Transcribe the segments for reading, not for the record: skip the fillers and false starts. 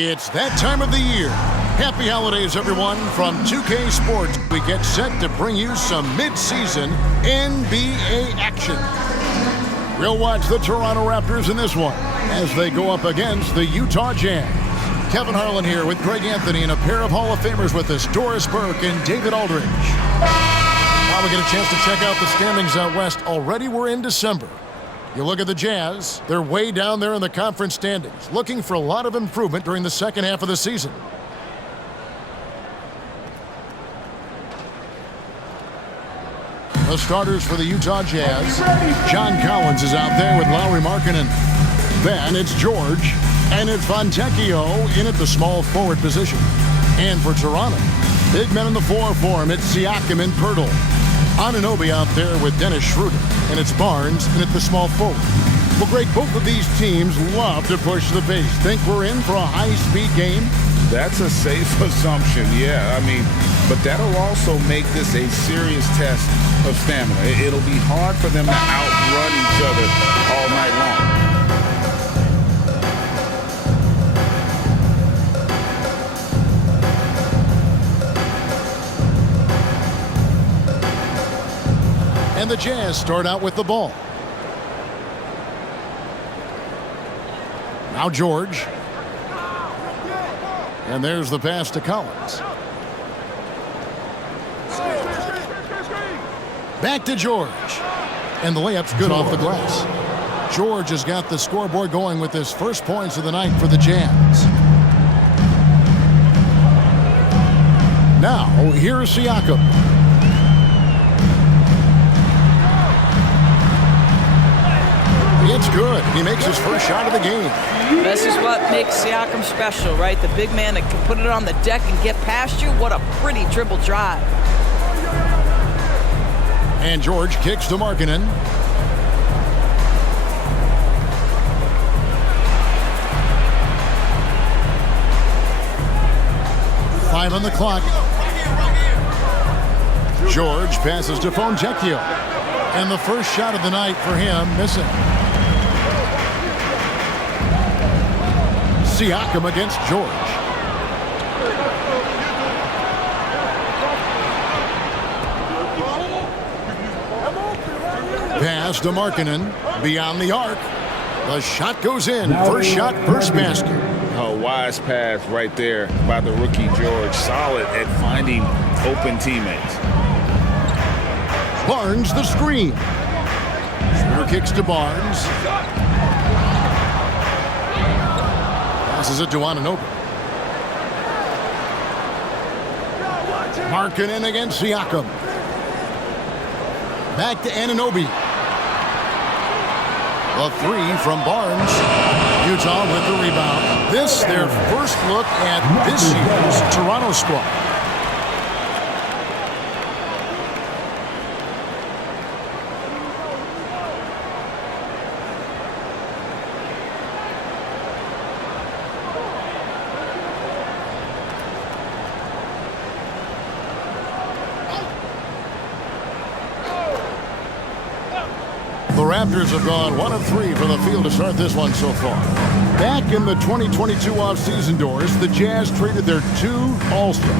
It's that time of the year. Happy holidays, everyone. From 2K Sports, we get set to bring you some mid-season NBA action. We'll watch the Toronto Raptors in this one as they go up against the Utah Jazz. Kevin Harlan here with Greg Anthony and a pair of Hall of Famers with us, Doris Burke and David Aldridge. Now we get a chance to check out the standings out west. Already we're in December. You look at the Jazz, they're way down there in the conference standings, looking for a lot of improvement during the second half of the season. The starters for the Utah Jazz. John Collins is out there with Lauri Markkanen. Then it's George, and it's Fontecchio in at the small forward position. And for Toronto, big men in the 4 for him. It's Siakam and Poeltl. Anunoby out there with Dennis Schroeder, and it's Barnes in at the small forward. Well, Greg, both of these teams love to push the pace. Think we're in for a high-speed game? That's a safe assumption, yeah. But that'll also make this a serious test of stamina. It'll be hard for them to outrun each other all night long. And the Jazz start out with the ball. Now George. And there's the pass to Collins. Back to George. And the layup's good off the glass. George has got the scoreboard going with his first points of the night for the Jazz. Now, here's Siakam. It's good. He makes his first shot of the game. This is what makes Siakam special, right? The big man that can put it on the deck and get past you. What a pretty dribble drive. And George kicks to Markkanen. Five on the clock. George passes to Fontecchio. And the first shot of the night for him, missing. Siakam against George. Pass to Markkanen. Beyond the arc. The shot goes in. First shot, first basket. A wise pass right there by the rookie George. Solid at finding open teammates. Barnes the screen. Schroeder kicks to Barnes. Passes it to Anunoby. Markkanen against Siakam. Back to Anunoby. A three from Barnes. Utah with the rebound. This, their first look at this year's Toronto squad. The Raptors have gone 1 of 3 from the field to start this one so far. Back in the 2022 offseason doors, the Jazz traded their 2 All-Stars,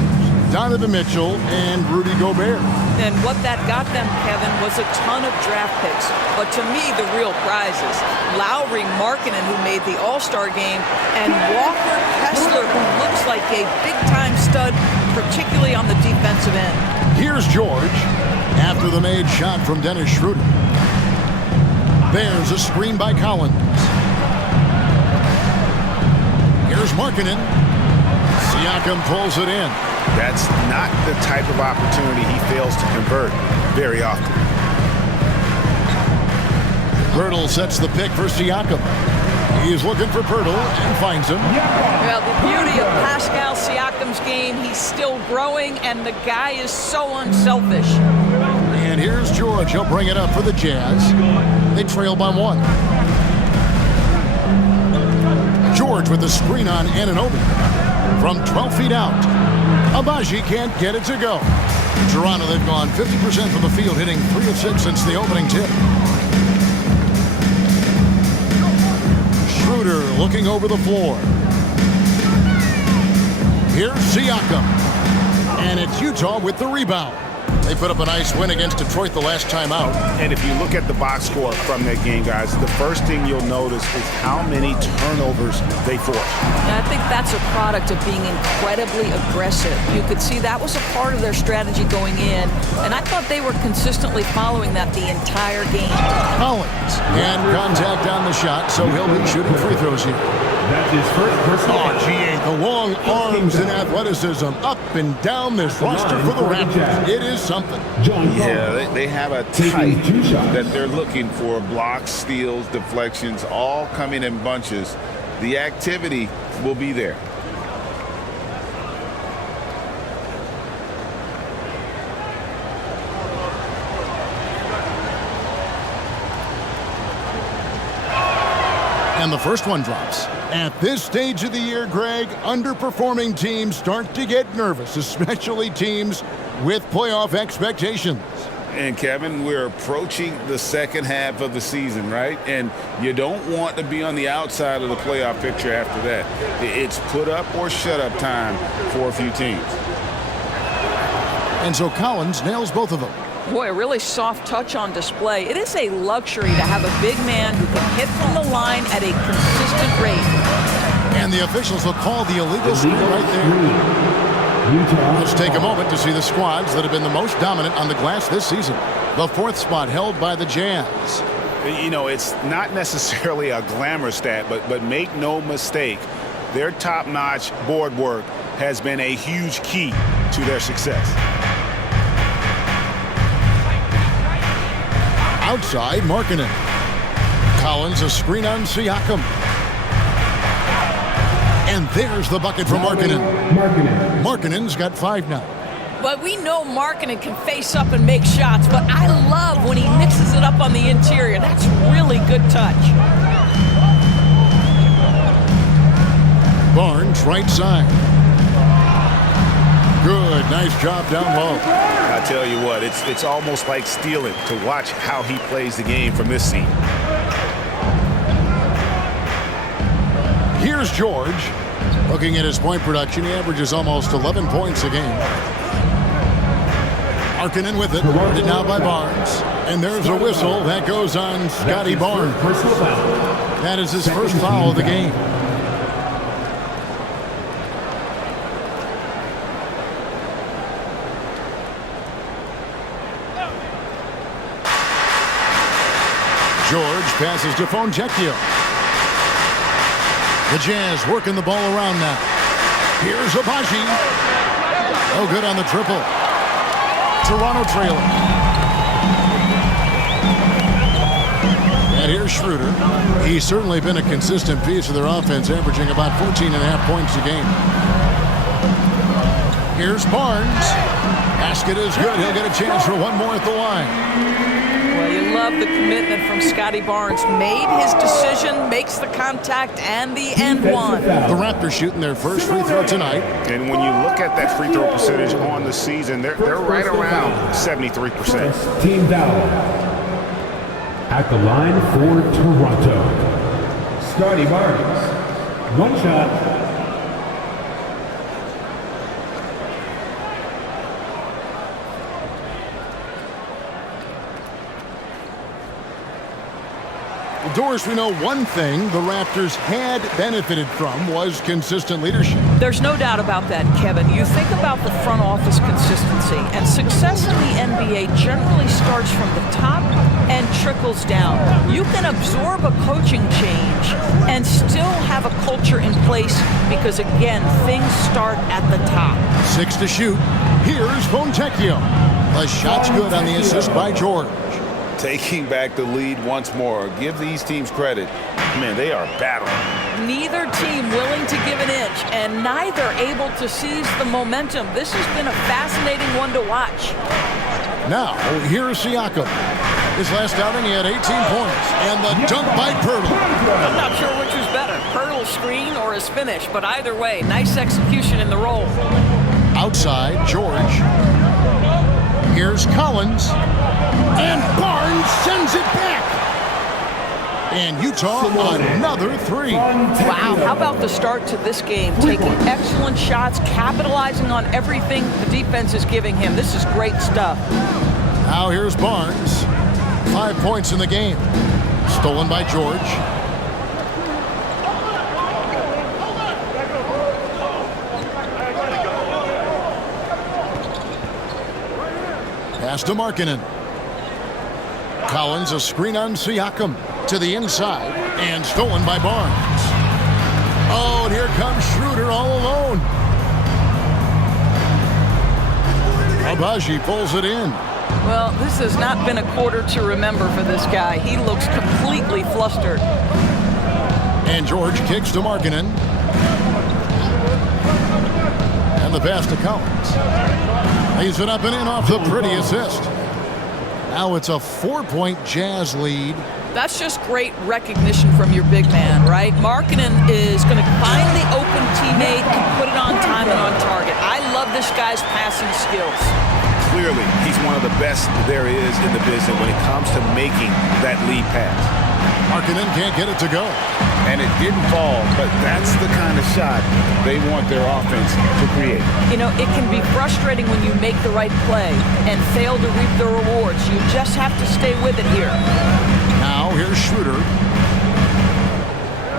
Donovan Mitchell and Rudy Gobert. And what that got them, Kevin, was a ton of draft picks. But to me, the real prizes, Lauri Markkanen, who made the All-Star game, and Walker Kessler, who looks like a big-time stud, particularly on the defensive end. Here's George after the made shot from Dennis Schroeder. There's a screen by Collins. Here's Markkanen. Siakam pulls it in. That's not the type of opportunity he fails to convert very often. Poeltl sets the pick for Siakam. He's looking for Poeltl and finds him. Well, the beauty of Pascal Siakam's game, he's still growing, and the guy is so unselfish. And here's George. He'll bring it up for the Jazz. They trail by 1. George with the screen on Anunoby. From 12 feet out. Agbaji can't get it to go. Toronto, they've gone 50% from the field, hitting 3 of 6 since the opening tip. Schroeder looking over the floor. Here's Siakam. And it's Utah with the rebound. They put up a nice win against Detroit the last time out. And if you look at the box score from that game, guys, the first thing you'll notice is how many turnovers they forced. And I think that's a product of being incredibly aggressive. You could see that was a part of their strategy going in, and I thought they were consistently following that the entire game. Collins, and contact on the shot, so he'll be shooting free throws here. That's his first personal. Oh, gee, the long arms and athleticism up and down this roster for the Raptors. It is something. Yeah, they have a type that they're looking for. Blocks, steals, deflections, all coming in bunches. The activity will be there. And the first one drops. At this stage of the year, Greg, underperforming teams start to get nervous, especially teams with playoff expectations. And Kevin, we're approaching the second half of the season, right? And you don't want to be on the outside of the playoff picture after that. It's put up or shut up time for a few teams. And so Collins nails both of them. Boy, a really soft touch on display. It is a luxury to have a big man who can hit from the line at a consistent rate. And the officials will call the illegal screen right there. Let's take a moment to see the squads that have been the most dominant on the glass this season. The fourth spot held by the Jazz. You know, it's not necessarily a glamour stat, but make no mistake, their top-notch board work has been a huge key to their success. Outside, Markkanen. Collins, a screen on Siakam. And there's the bucket from Markkanen. Markkanen's got 5 now. But we know Markkanen can face up and make shots, but I love when he mixes it up on the interior. That's really good touch. Barnes, right side. Good, nice job down low. I tell you what, it's almost like stealing to watch how he plays the game from this seat. Here's George. Looking at his point production, he averages almost 11 points a game. Markkanen with it, guarded now by Barnes. And there's a whistle that goes on Scotty Barnes. That is his first foul of the game. George passes to Fontecchio. The Jazz working the ball around now. Here's Abaji. Oh, good on the triple. Toronto trailing. And here's Schroeder. He's certainly been a consistent piece of their offense, averaging about 14.5 points a game. Here's Barnes. Basket is good. He'll get a chance for one more at the line. Well, you love the commitment from Scotty Barnes. Made his decision, makes the contact, and the end one. The Raptors shooting their first free throw tonight. And when you look at that free throw percentage on the season, they're right around 73%. Team foul. At the line for Toronto, Scotty Barnes. One shot. Doris, we know one thing the Raptors had benefited from was consistent leadership. There's no doubt about that, Kevin. You think about the front office consistency, and success in the NBA generally starts from the top and trickles down. You can absorb a coaching change and still have a culture in place because, again, things start at the top. 6 to shoot. Here's Fontecchio. The shot's good on the assist by George. Taking back the lead once more. Give these teams credit. Man, they are battling. Neither team willing to give an inch, and neither able to seize the momentum. This has been a fascinating one to watch. Now, here's Siakam. His last outing, he had 18 points. And the dunk by Pirtle. I'm not sure which was better, Pirtle's screen or his finish, but either way, nice execution in the roll. Outside, George. Here's Collins. And Barnes sends it back. And Utah another 3. Wow, how about the start to this game? Taking excellent shots, capitalizing on everything the defense is giving him. This is great stuff. Now here's Barnes. 5 points in the game. Stolen by George. Pass to Markkanen. Collins, a screen on Siakam to the inside and stolen by Barnes. Oh, and here comes Schroeder all alone. Abaji pulls it in. Well, this has not been a quarter to remember for this guy. He looks completely flustered. And George kicks to Markkanen. And the pass to Collins. Lays it up and in off the pretty assist. Now it's a 4-point Jazz lead. That's just great recognition from your big man, right? Markkanen is going to find the open teammate and put it on time and on target. I love this guy's passing skills. Clearly, he's one of the best there is in the business when it comes to making that lead pass. Markkanen can't get it to go. And it didn't fall, but that's the kind of shot they want their offense to create. You know, it can be frustrating when you make the right play and fail to reap the rewards. You just have to stay with it here. Now here's Schroeder.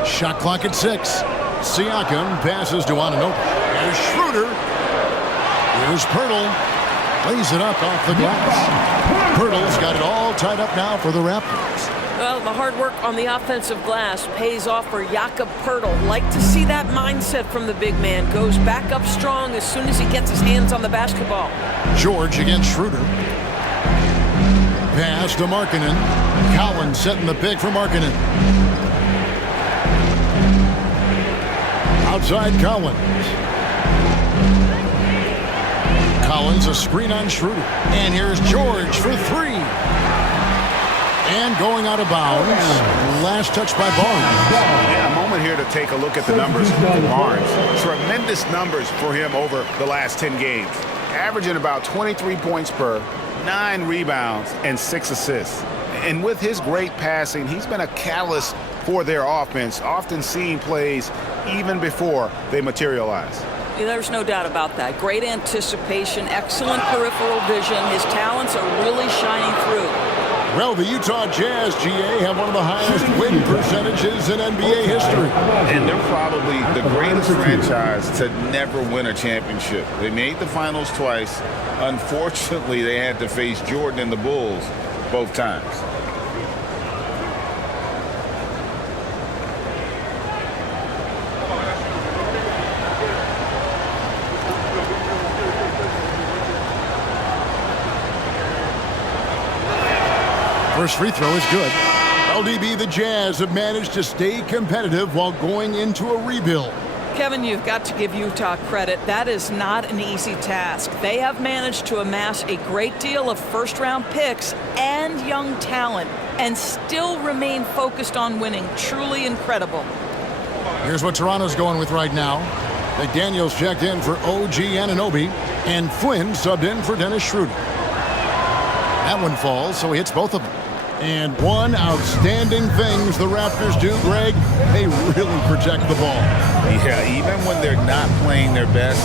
Shot clock at 6. Siakam passes to Anunoby. Here's Schroeder. Here's Pirtle. Lays it up off the glass. Pirtle's got it all tied up now for the Raptors. Well, the hard work on the offensive glass pays off for Jakob Pirtle. Like to see that mindset from the big man. Goes back up strong as soon as he gets his hands on the basketball. George against Schroeder. Pass to Markkanen. Collins setting the pick for Markkanen. Outside Collins. Collins a screen on Schroeder. And here's George for 3. And going out of bounds. Last touch by Barnes. Yeah, a moment here to take a look at the numbers for Barnes. Tremendous numbers for him over the last 10 games. Averaging about 23 points per, 9 rebounds, and 6 assists. And with his great passing, he's been a catalyst for their offense, often seeing plays even before they materialize. Yeah, there's no doubt about that. Great anticipation, excellent peripheral vision. His talents are really shining through. Well, the Utah Jazz, GA, have one of the highest win percentages in NBA history. And they're probably the greatest franchise to never win a championship. They made the finals twice. Unfortunately, they had to face Jordan and the Bulls both times. First free throw is good. LDB, the Jazz have managed to stay competitive while going into a rebuild. Kevin, you've got to give Utah credit. That is not an easy task. They have managed to amass a great deal of first-round picks and young talent and still remain focused on winning. Truly incredible. Here's what Toronto's going with right now. McDaniels checked in for OG Anunoby, and Flynn subbed in for Dennis Schroeder. That one falls, so he hits both of them. And one outstanding things the Raptors do, Greg, they really protect the ball. Yeah, even when they're not playing their best,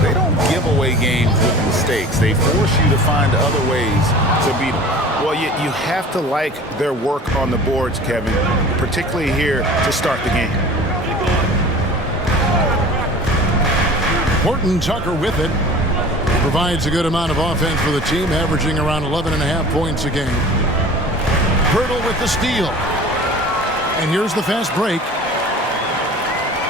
they don't give away games with mistakes. They force you to find other ways to beat them. Well, you have to like their work on the boards, Kevin, particularly here to start the game. Horton Tucker with it. Provides a good amount of offense for the team, averaging around 11.5 points a game. Pirtle with the steal. And here's the fast break.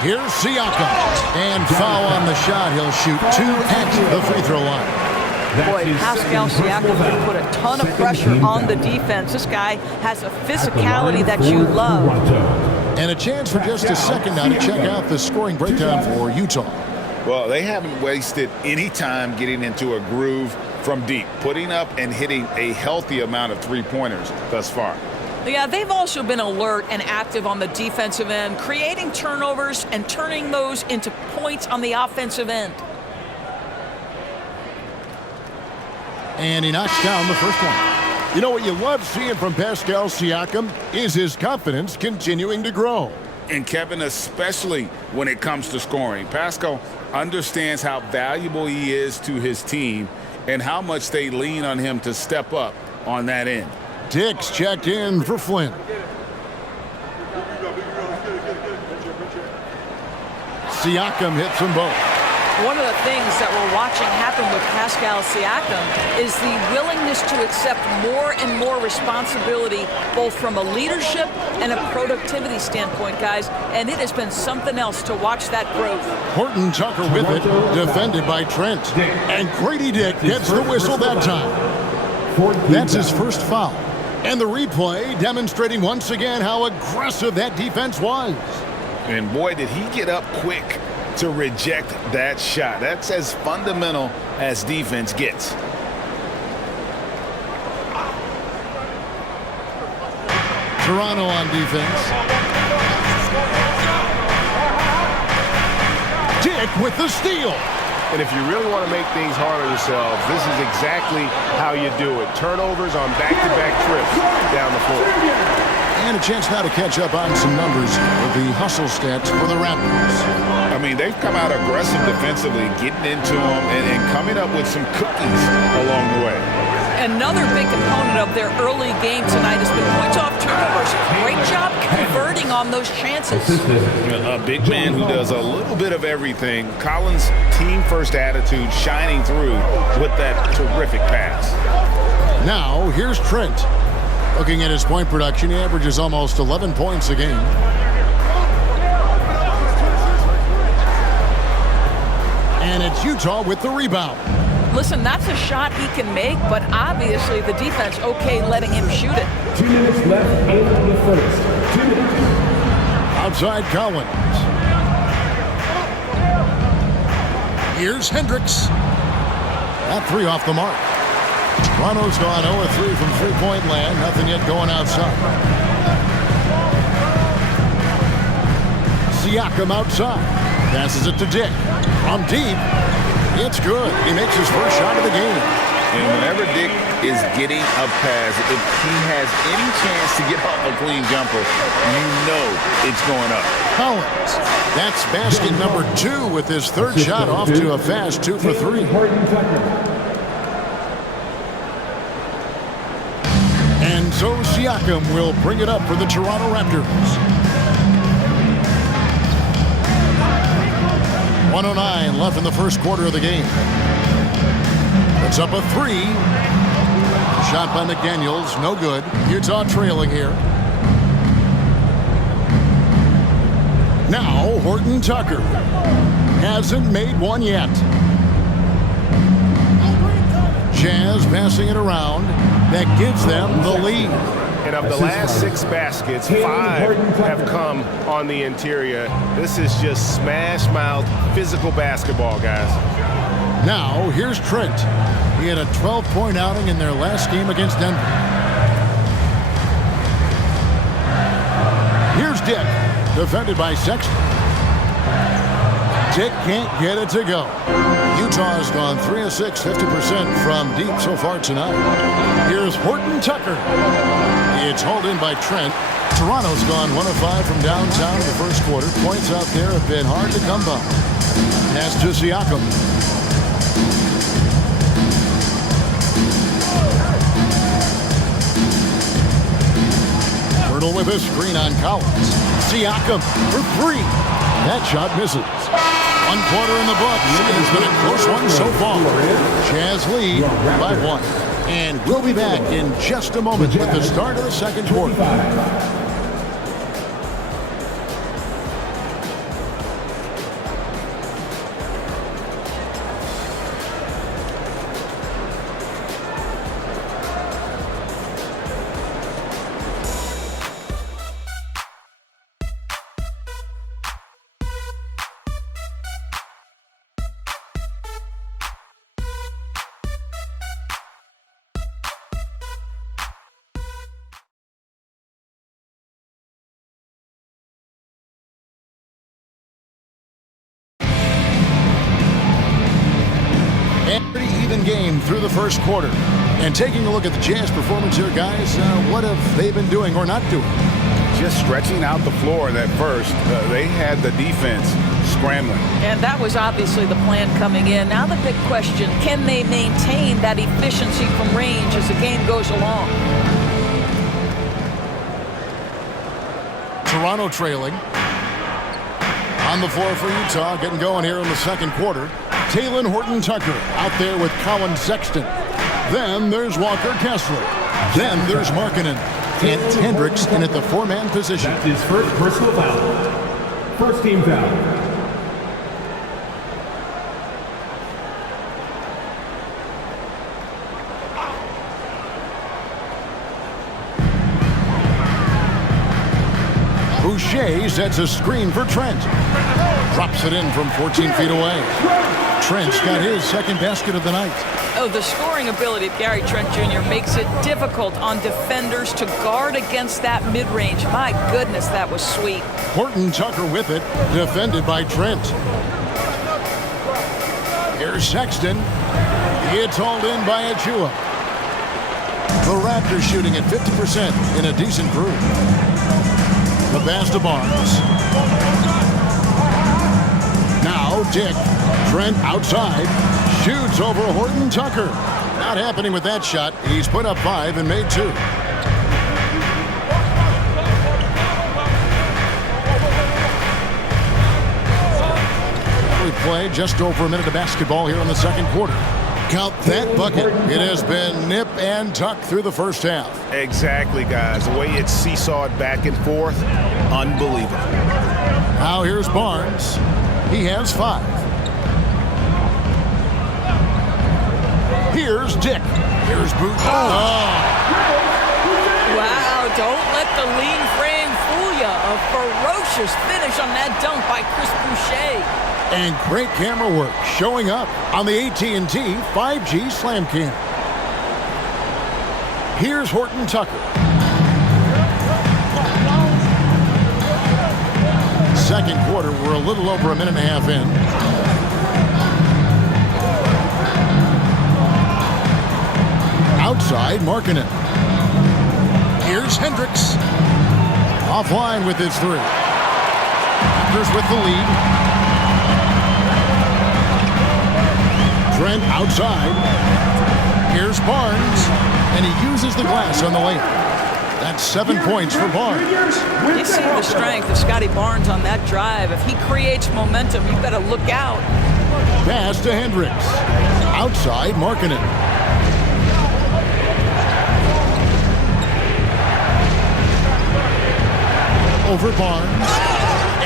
Here's Siakam. And foul on the shot. He'll shoot 2 at the free throw line. Boy, Pascal Siakam can put a ton of pressure on the defense. This guy has a physicality that you love. And a chance for just a second now to check out the scoring breakdown for Utah. Well, they haven't wasted any time getting into a groove from deep, putting up and hitting a healthy amount of three-pointers thus far. Yeah, they've also been alert and active on the defensive end, creating turnovers and turning those into points on the offensive end. And he knocks down the first one. You know what you love seeing from Pascal Siakam is his confidence continuing to grow. And Kevin, especially when it comes to scoring, Pascal understands how valuable he is to his team and how much they lean on him to step up on that end. Dix checked in for Flynn. Siakam hits them both. One of the things that we're watching happen with Pascal Siakam is the willingness to accept more and more responsibility, both from a leadership and a productivity standpoint, guys. And it has been something else to watch that growth. Horton Tucker with it, defended by Trent. And Grady Dick gets the whistle that time. That's his first foul. And the replay demonstrating once again how aggressive that defense was. And boy, did he get up quick to reject that shot. That's as fundamental as defense gets. Toronto on defense. Dick with the steal. And if you really want to make things hard on yourselves, this is exactly how you do it. Turnovers on back-to-back trips down the floor. And a chance now to catch up on some numbers with the hustle stats for the Raptors. I mean, they've come out aggressive defensively, getting into them and coming up with some cookies along the way. Another big component of their early game tonight has been points off turnovers. Great job converting on those chances. A big man who does a little bit of everything. Collins' team-first attitude shining through with that terrific pass. Now, here's Trent. Looking at his point production, he averages almost 11 points a game. And it's Utah with the rebound. Listen, that's a shot he can make, but obviously the defense okay letting him shoot it. 2 minutes left in the first. 2 minutes. Outside Collins. Here's Hendricks. That three off the mark. Toronto's gone 0-3 from three-point land. Nothing yet going outside. Siakam outside. Passes it to Dick. From deep. It's good. He makes his first shot of the game. And whenever Dick is getting a pass, if he has any chance to get off a clean jumper, you know it's going up. Collins. That's basket number 2 with his third shot off to a fast 2 for 3. And so Siakam will bring it up for the Toronto Raptors. 1:09 left in the first quarter of the game. It's up a 3. Shot by McDaniels, no good. Utah trailing here. Now Horton Tucker hasn't made one yet. Jazz passing it around. That gives them the lead. And of the last 6 baskets, 5 have come on the interior. This is just smash-mouth physical basketball, guys. Now, here's Trent. He had a 12-point outing in their last game against Denver. Here's Dick, defended by Sexton. Dick can't get it to go. Utah has gone 3 of 6, 50% from deep so far tonight. Here's Horton Tucker. It's hauled in by Trent. Toronto's gone 1 of 5 from downtown in the first quarter. Points out there have been hard to come by. Pass to Siakam. Hurdle with a screen on Collins. Siakam for 3. That shot misses. 1 quarter in the books. It's been a close one so far. Jazz lead by 1. And we'll be back in just a moment with the start of the second quarter. game through the first quarter. And taking a look at the Jazz performance here, guys, what have they been doing or not doing? Just stretching out the floor at first. They had the defense scrambling. And that was obviously the plan coming in. Now the big question, can they maintain that efficiency from range as the game goes along? Toronto trailing. On the floor for Utah, getting going here in the second quarter. Talen Horton-Tucker out there with Colin Sexton. Then there's Walker Kessler. Then there's Markkanen. And Hendricks in at the four-man position. That's his first personal foul. First team foul. Boucher sets a screen for Trent. Drops it in from 14 feet away. Trent's got his second basket of the night. Oh, the scoring ability of Gary Trent Jr. makes it difficult on defenders to guard against that mid-range. My goodness, that was sweet. Horton-Tucker with it, defended by Trent. Here's Sexton. It's hauled in by Achua. The Raptors shooting at 50% in a decent group. The pass to Barnes. Now Dick. Trent outside. Shoots over Horton-Tucker. Not happening with that shot. He's put up 5 and made 2. We play just over a minute of basketball here in the second quarter. Count that bucket. It has been nip and tuck through the first half. Exactly, guys. The way it's seesawed back and forth, unbelievable. Now here's Barnes. He has 5. Here's Dick. Here's Boot. Oh. Wow, don't let the lean frame fool you. A ferocious finish on that dunk by Chris Boucher. And great camera work showing up on the AT&T 5G Slam Cam. Here's Horton-Tucker. Second quarter, we're a little over a minute and a half in. Outside, Markkanen. Here's Hendricks. Offline with his 3. Raptors with the lead. Trent outside. Here's Barnes. And he uses the glass on the layup. That's 7 points for Barnes. You see the strength of Scotty Barnes on that drive. If he creates momentum, you better look out. Pass to Hendricks. Outside, Markkanen. Over Barnes.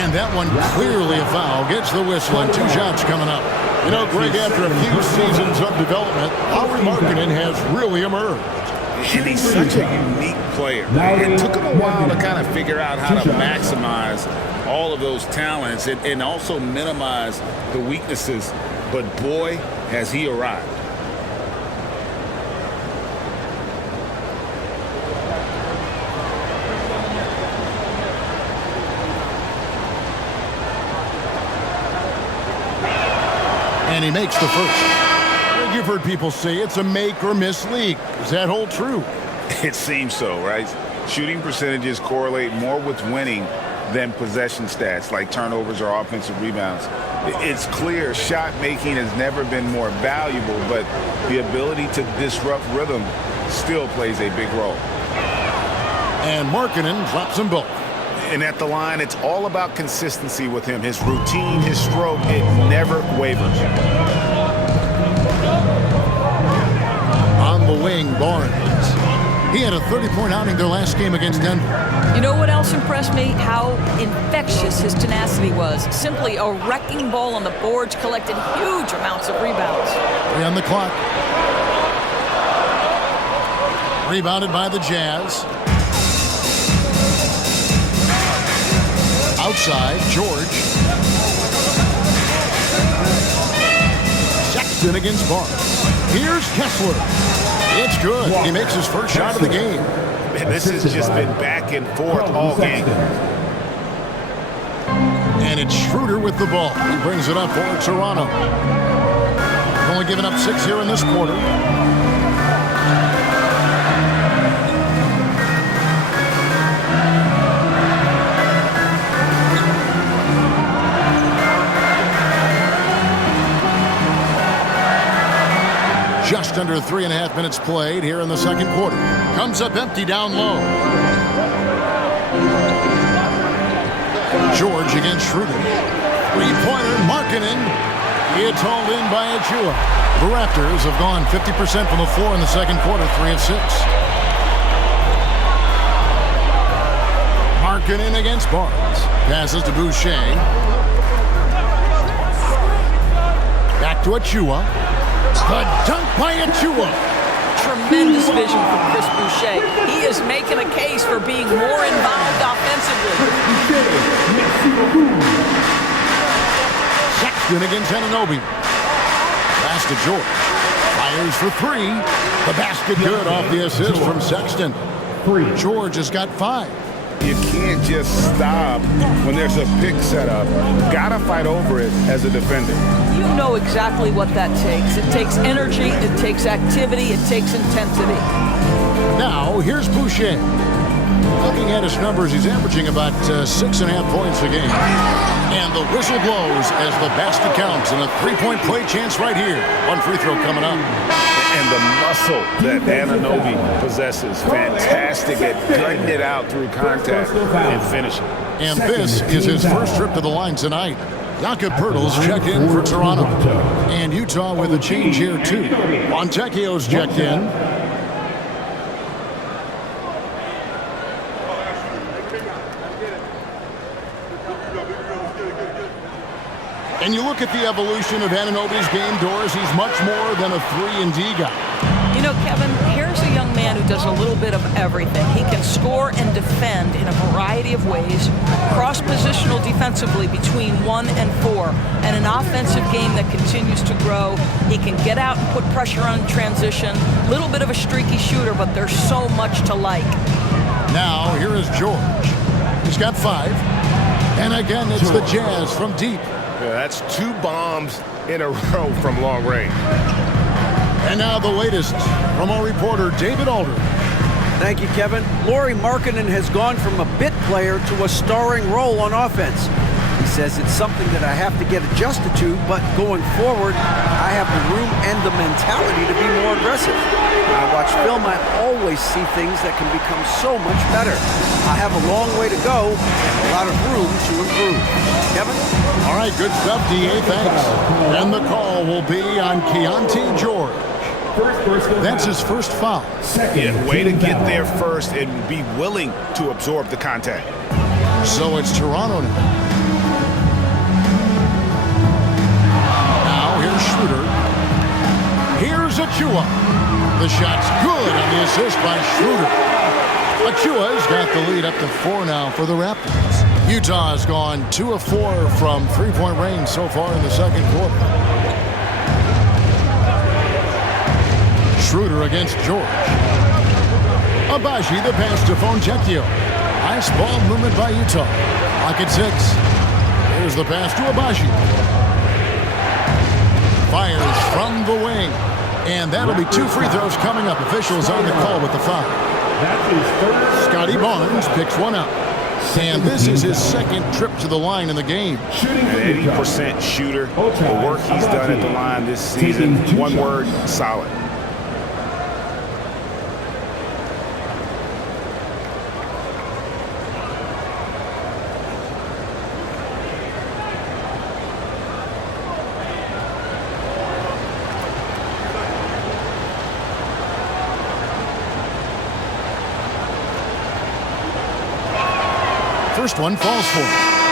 And that one clearly a foul. Gets the whistle and 2 shots coming up. You know, Greg, after a few seasons of development, Lauri Markkanen has really emerged. And he's such a unique player. It took him a while to kind of figure out how to maximize all of those talents and also minimize the weaknesses. But boy, has he arrived. And he makes the first. You've heard people say it's a make or miss league. Does that hold true? It seems so, right? Shooting percentages correlate more with winning than possession stats like turnovers or offensive rebounds. It's clear shot making has never been more valuable, but the ability to disrupt rhythm still plays a big role. And Markkanen drops them both. And at the line, it's all about consistency with him. His routine, his stroke, it never wavers. On the wing, Barnes. He had a 30-point outing their last game against Denver. You know what else impressed me? How infectious his tenacity was. Simply a wrecking ball on the boards, collected huge amounts of rebounds. 3 on the clock. Rebounded by the Jazz. Outside, George. Sexton against Barnes. Here's Kessler. It's good. He makes his first shot of the game. Man, this has just been back and forth all game. And it's Schroeder with the ball. He brings it up for Toronto. only given up 6 here in this quarter. Just under 3.5 minutes played here in the second quarter. Comes up empty down low. George against Schroeder. Three-pointer, Markkanen. It's hauled in by Achua. The Raptors have gone 50% from the floor in the second quarter, 3 of 6. Markkanen against Barnes. Passes to Boucher. Back to Achua. The dunk by Achua. Tremendous vision from Chris Boucher. He is making a case for being more involved offensively. Sexton against Anunoby. Pass to George. Fires for 3. The basket good off the assist from Sexton. George has got 5. You can't just stop when there's a pick set up. Gotta fight over it as a defender. You know exactly what that takes. It takes energy, it takes activity, it takes intensity. Now, here's Boucher. Looking at his numbers, he's averaging about 6.5 points a game. And the whistle blows as the basket counts, and a 3-point play chance right here. One free throw coming up. And the muscle that Anunoby possesses, fantastic at gutting it out through contact and finishing. And this is his first trip to the line tonight. Jakob Poeltl's checked in for Toronto. And Utah with a change here, too. Fontecchio's checked in. And you look at the evolution of Anunoby's game, Doris, he's much more than a 3-and-D guy. You know, Kevin, here's a young man who does a little bit of everything. He can score and defend in a variety of ways, cross-positional defensively between 1 and 4, and an offensive game that continues to grow. He can get out and put pressure on transition. A little bit of a streaky shooter, but there's so much to like. Now, here is George. He's got 5. And again, it's the Jazz from deep. Yeah, that's 2 bombs in a row from long range. And now the latest from our reporter, David Alder. Thank you, Kevin. Lauri Markkanen has gone from a bit player to a starring role on offense. He says it's something that I have to get adjusted to, but going forward, I have the room and the mentality to be more aggressive. When I watch film, I always see things that can become so much better. I have a long way to go and a lot of room to improve. Kevin? All right, good stuff, D.A. Thanks. And the call will be on Keontae George. That's his first foul. Yeah, way to get there first and be willing to absorb the contact. So it's Toronto now. Now here's Schroeder. Here's Achua. The shot's good on the assist by Schroeder. Achua's got the lead up to 4 now for the Raptors. Utah has gone 2 of 4 from 3-point range so far in the second quarter. Schroeder against George. Abaji, the pass to Fontecchio. Nice ball movement by Utah. Lock at 6. Here's the pass to Abaji. Fires from the wing. And that'll be 2 free throws coming up. Officials on the call with the foul. Scotty Barnes picks one up. And this is his second trip to the line in the game. An 80% shooter. The work he's done at the line this season, one word, solid. First one falls for him.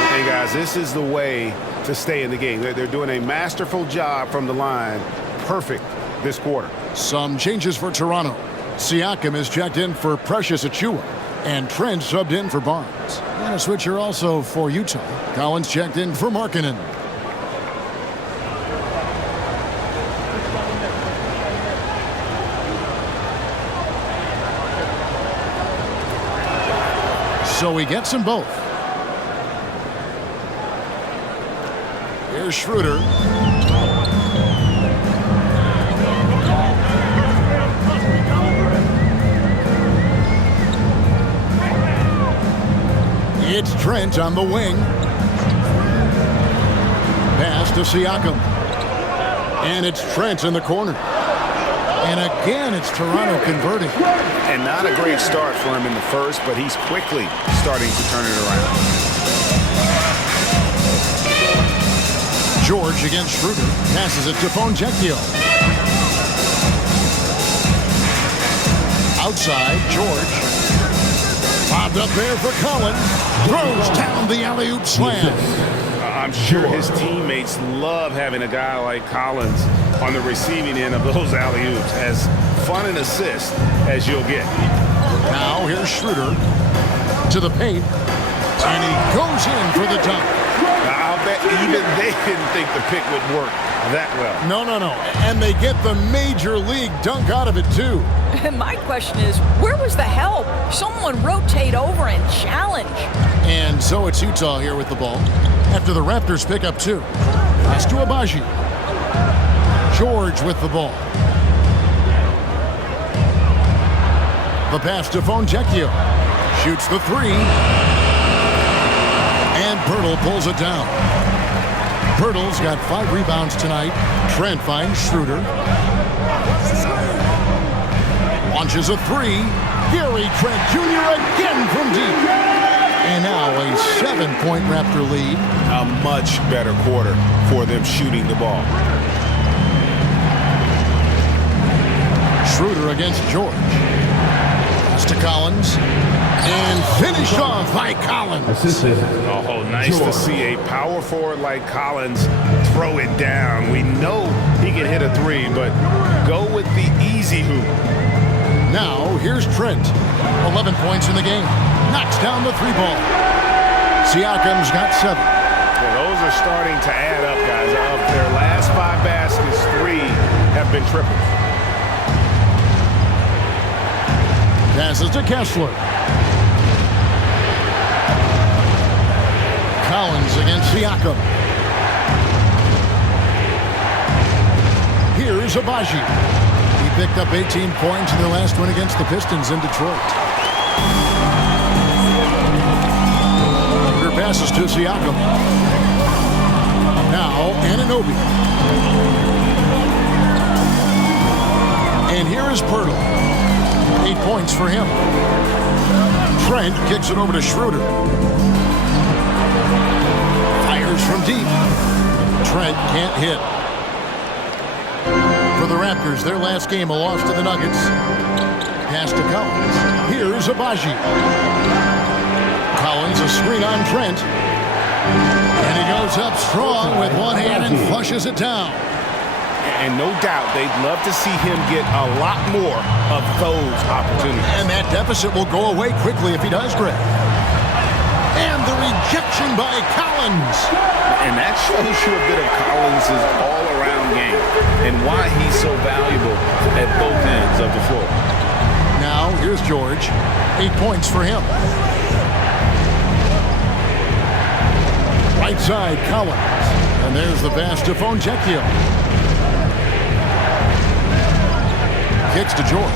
Hey, guys, this is the way to stay in the game. They're doing a masterful job from the line. Perfect this quarter. Some changes for Toronto. Siakam is checked in for Precious Achua. And Trent subbed in for Barnes. And a switcher also for Utah. Collins checked in for Markkanen. So he gets them both. Here's Schroeder. Trent on the wing. Pass to Siakam. And it's Trent in the corner. And again, it's Toronto converting. And not a great start for him in the first, but he's quickly starting to turn it around. George against Schroeder. Passes it to Fontecchio. Outside, George. Bobbed up there for Collins. Throws down the alley-oop slam. I'm sure his teammates love having a guy like Collins on the receiving end of those alley-oops. As fun an assist as you'll get. Now here's Schroeder to the paint. And he goes in for the dunk. I'll bet even they didn't think the pick would work that well. No. And they get the major league dunk out of it, too. My question is, where was the help? Someone rotate over and challenge. And so it's Utah here with the ball. After the Raptors pick up 2. Pass to Agbaji. George with the ball. The pass to Fontecchio. Shoots the 3. And Pirtle pulls it down. Pirtle's got 5 rebounds tonight. Trent finds Schroeder. Launches a 3. Gary Trent Jr. again from deep. And now a 7-point Raptor lead. A much better quarter for them shooting the ball. Schroeder against George. Pass to Collins. And finished off by Collins. Oh, nice to see a power forward like Collins throw it down. We know he can hit a 3, but go with the easy hoop. Now, here's Trent. 11 points in the game. Knocks down the 3-ball. Siakam's got 7. Well, those are starting to add up, guys. Of their last 5 baskets, 3 have been triples. Passes to Kessler. Collins against Siakam. Here's Agbaji. He picked up 18 points in their last win against the Pistons in Detroit. Here passes to Siakam. Now Anunoby. And here is Pirtle. 8 points for him. Trent kicks it over to Schroeder. Fires from deep. Trent can't hit. For the Raptors, their last game, a loss to the Nuggets. Pass to Collins. Here's Agbaji. Collins, a screen on Trent. And he goes up strong with one hand and flushes it down. And no doubt they'd love to see him get a lot more of those opportunities. And that deficit will go away quickly if he does, Greg. And the rejection by Collins. And that shows you a bit of Collins' all-around game and why he's so valuable at both ends of the floor. Now, here's George. 8 points for him. Right side, Collins. And there's the pass to Fontecchio. Kicks to George.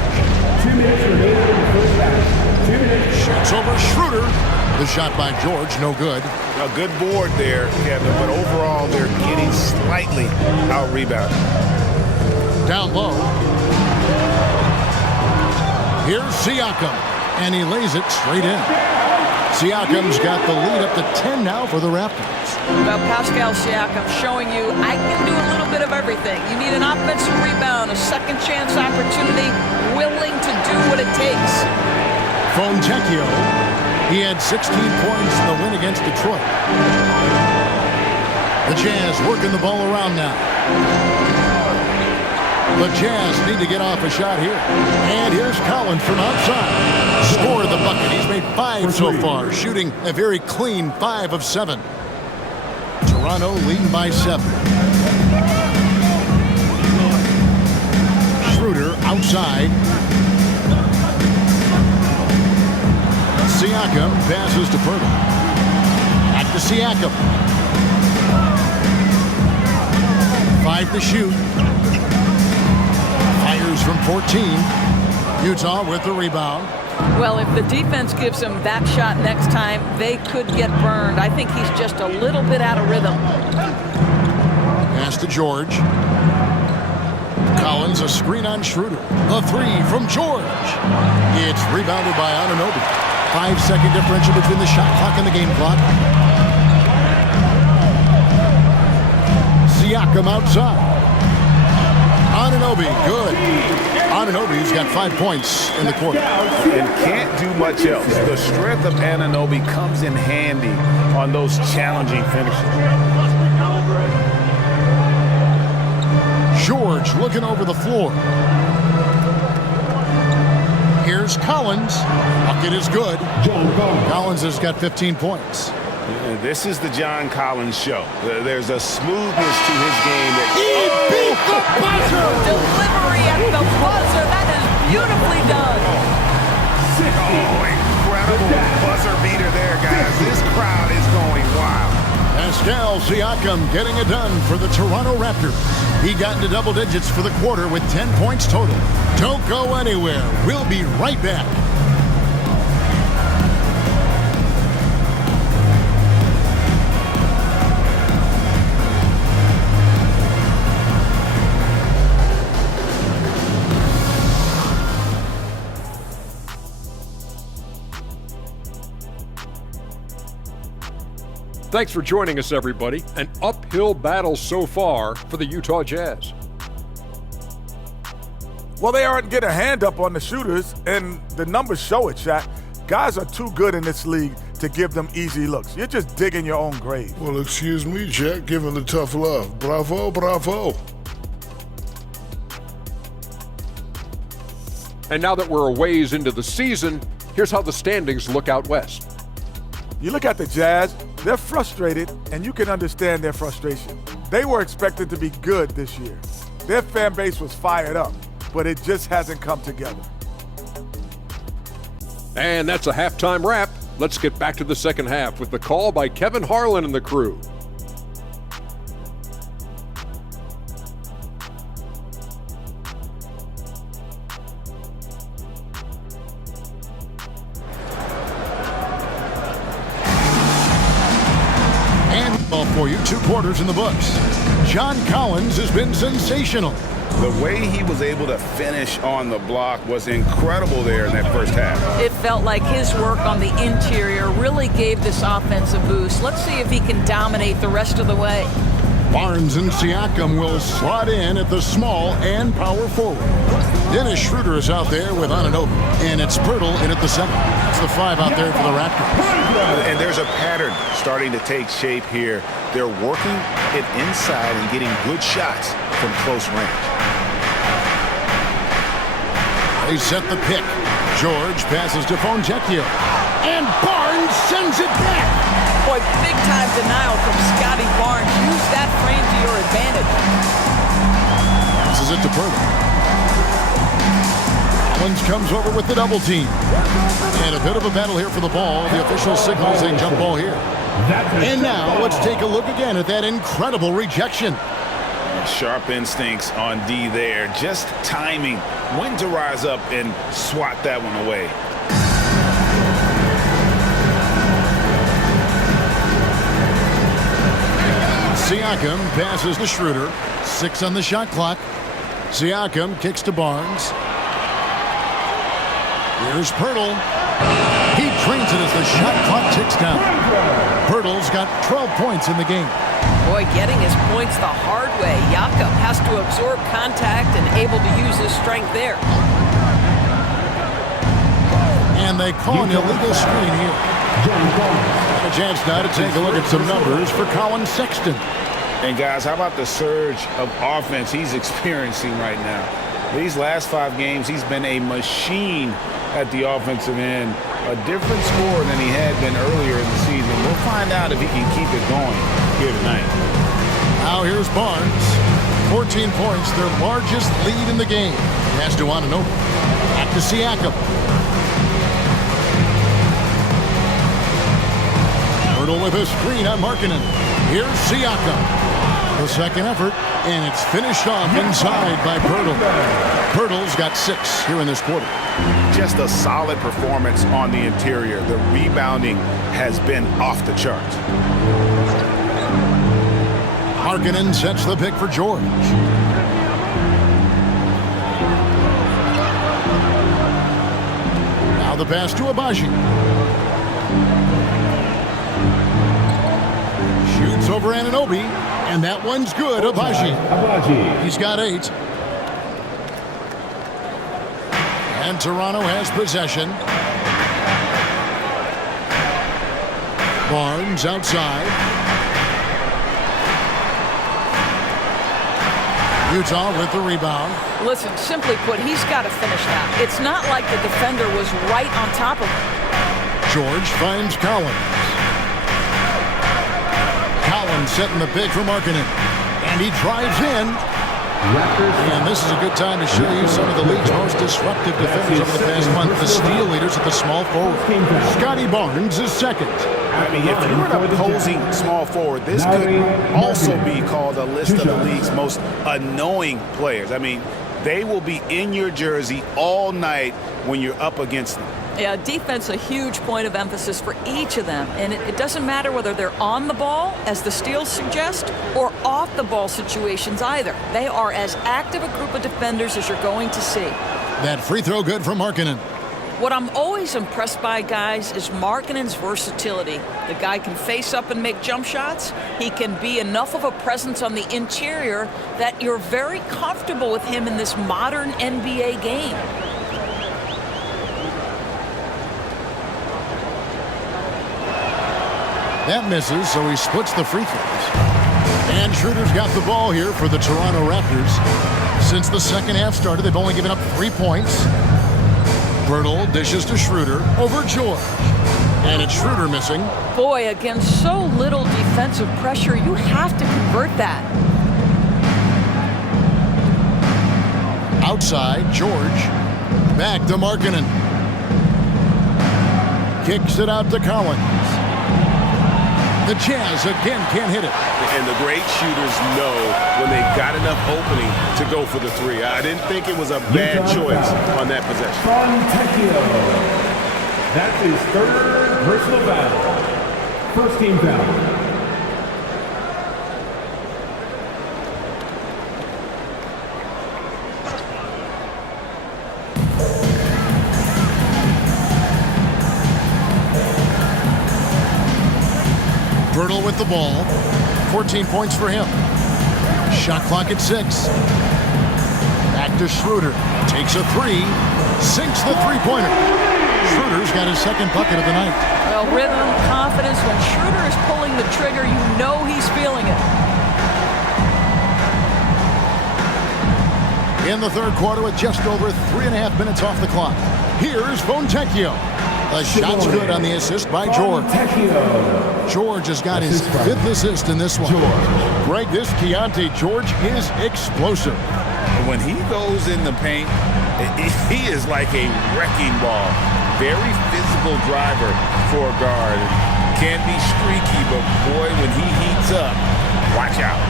2 minutes remaining in the first half. 2 minutes. Shoots over Schroeder. The shot by George, no good. A good board there, Kevin, but overall they're getting slightly out-rebounded. Down low. Here's Siakam, and he lays it straight in. Siakam's got the lead up to 10 now for the Raptors. Well, Pascal Siakam showing you I can do a little bit of everything. You need an offensive rebound, a second chance opportunity, willing to do what it takes. Fontecchio, he had 16 points in the win against Detroit. The Jazz working the ball around now. The Jazz need to get off a shot here. And here's Collins from outside. Scored the bucket. He's made 5 so far, shooting a very clean 5 of 7. Toronto leading by 7. Schroeder outside. Siakam passes to Pirtle. Back to Siakam. 5 to shoot. Fires from 14. Utah with the rebound. Well, if the defense gives him that shot next time, they could get burned. I think he's just a little bit out of rhythm. Pass to George. Collins, a screen on Schroeder. The three from George. It's rebounded by Anunoby. 5-second differential between the shot clock and the game clock. Siakam outside. Anunoby, good. Anunoby's got 5 points in the quarter. And can't do much else. The strength of Anunoby comes in handy on those challenging finishes. George looking over the floor. Here's Collins. Bucket is good. Collins has got 15 points. This is the John Collins show. There's a smoothness to his game. He beat the buzzer! Delivery at the buzzer. That is beautifully done. Oh, incredible buzzer beater there, guys. This crowd is going wild. Pascal Siakam getting it done for the Toronto Raptors. He got into double digits for the quarter with 10 points total. Don't go anywhere. We'll be right back. Thanks for joining us, everybody. An uphill battle so far for the Utah Jazz. Well, they aren't getting a hand up on the shooters, and the numbers show it, Shaq. Guys are too good in this league to give them easy looks. You're just digging your own grave. Well, excuse me, Jack, giving the tough love. Bravo, bravo. And now that we're a ways into the season, here's how the standings look out west. You look at the Jazz, they're frustrated, and you can understand their frustration. They were expected to be good this year. Their fan base was fired up, but it just hasn't come together. And that's a halftime wrap. Let's get back to the second half with the call by Kevin Harlan and the crew. For you, 2 quarters in the books. John Collins has been sensational. The way he was able to finish on the block was incredible there in that first half. It felt like his work on the interior really gave this offense a boost. Let's see if he can dominate the rest of the way. Barnes and Siakam will slot in at the small and power forward. Dennis Schroeder is out there with Anunoby, and it's Pirtle in at the center. It's the 5 out there for the Raptors. And there's a pattern starting to take shape here. They're working it inside and getting good shots from close range. They set the pick. George passes to Fontecchio. And Barnes sends it back. Boy, big-time denial from Scotty Barnes. Use that frame to your advantage. Passes it to Pirtle. Collins comes over with the double team. And a bit of a battle here for the ball. The official signals a jump ball here. And now let's take a look again at that incredible rejection. Sharp instincts on D there. Just timing when to rise up and swat that one away. Siakam passes to Schroeder. 6 on the shot clock. Siakam kicks to Barnes. Here's Pirtle. He trains it as the shot clock ticks down. Pirtle's got 12 points in the game. Boy, getting his points the hard way. Jakob has to absorb contact and able to use his strength there. And they call an illegal screen here. A chance now to take a look at some numbers for Colin Sexton. And guys, how about the surge of offense he's experiencing right now? These last 5 games, he's been a machine at the offensive end. A different score than he had been earlier in the season. We'll find out if he can keep it going here tonight. Now here's Barnes. 14 points, their largest lead in the game. Pass to Anunoby. Back to Siakam. Pirtle with a screen on Markkanen. Here's Siakam. The second effort, and it's finished off inside by Pirtle. Pirtle's got 6 here in this quarter. Just a solid performance on the interior. The rebounding has been off the charts. Markkanen sets the pick for George. Now the pass to Agbaji. Shoots over Anunoby, and that one's good. Agbaji. He's got 8. And Toronto has possession. Barnes outside. Utah with the rebound. Listen, simply put, he's got to finish that. It's not like the defender was right on top of him. George finds Collins. Collins setting the pick for Markkanen. And he drives in. And this is a good time to show you some of the league's most disruptive defenders over the past month. The steal leaders at the small forward. Scotty Barnes is second. I mean, if you're an opposing small forward, this could also be called a list of the league's most annoying players. I mean, they will be in your jersey all night when you're up against them. Yeah, defense a huge point of emphasis for each of them. And it doesn't matter whether they're on the ball, as the steals suggest, or off the ball situations either. They are as active a group of defenders as you're going to see. That free throw good from Markkanen. What I'm always impressed by, guys, is Markkanen's versatility. The guy can face up and make jump shots. He can be enough of a presence on the interior that you're very comfortable with him in this modern NBA game. That misses, so he splits the free throws. And Schroeder's got the ball here for the Toronto Raptors. Since the second half started, they've only given up 3 points. Pirtle dishes to Schroeder over George. And it's Schroeder missing. Boy, against so little defensive pressure, you have to convert that. Outside, George. Back to Markkanen. Kicks it out to Collins. The Jazz again can't hit it. And the great shooters know when they've got enough opening to go for the 3. I didn't think it was a bad choice on that possession. That's his 3rd personal foul. First team foul. Pirtle with the ball. 14 points for him. Shot clock at 6. Back to Schroeder. Takes a 3. Sinks the three-pointer. Schroeder's got his 2nd bucket of the night. Well, rhythm, confidence. When Schroeder is pulling the trigger, you know he's feeling it. In the 3rd quarter with just over 3.5 minutes off the clock. Here's Fontecchio. The shot's good on the assist by George. George has got his 5th assist in this one. Greg, this Keontae George is explosive. When he goes in the paint, he is like a wrecking ball. Very physical driver for a guard. Can be streaky, but boy, when he heats up, watch out.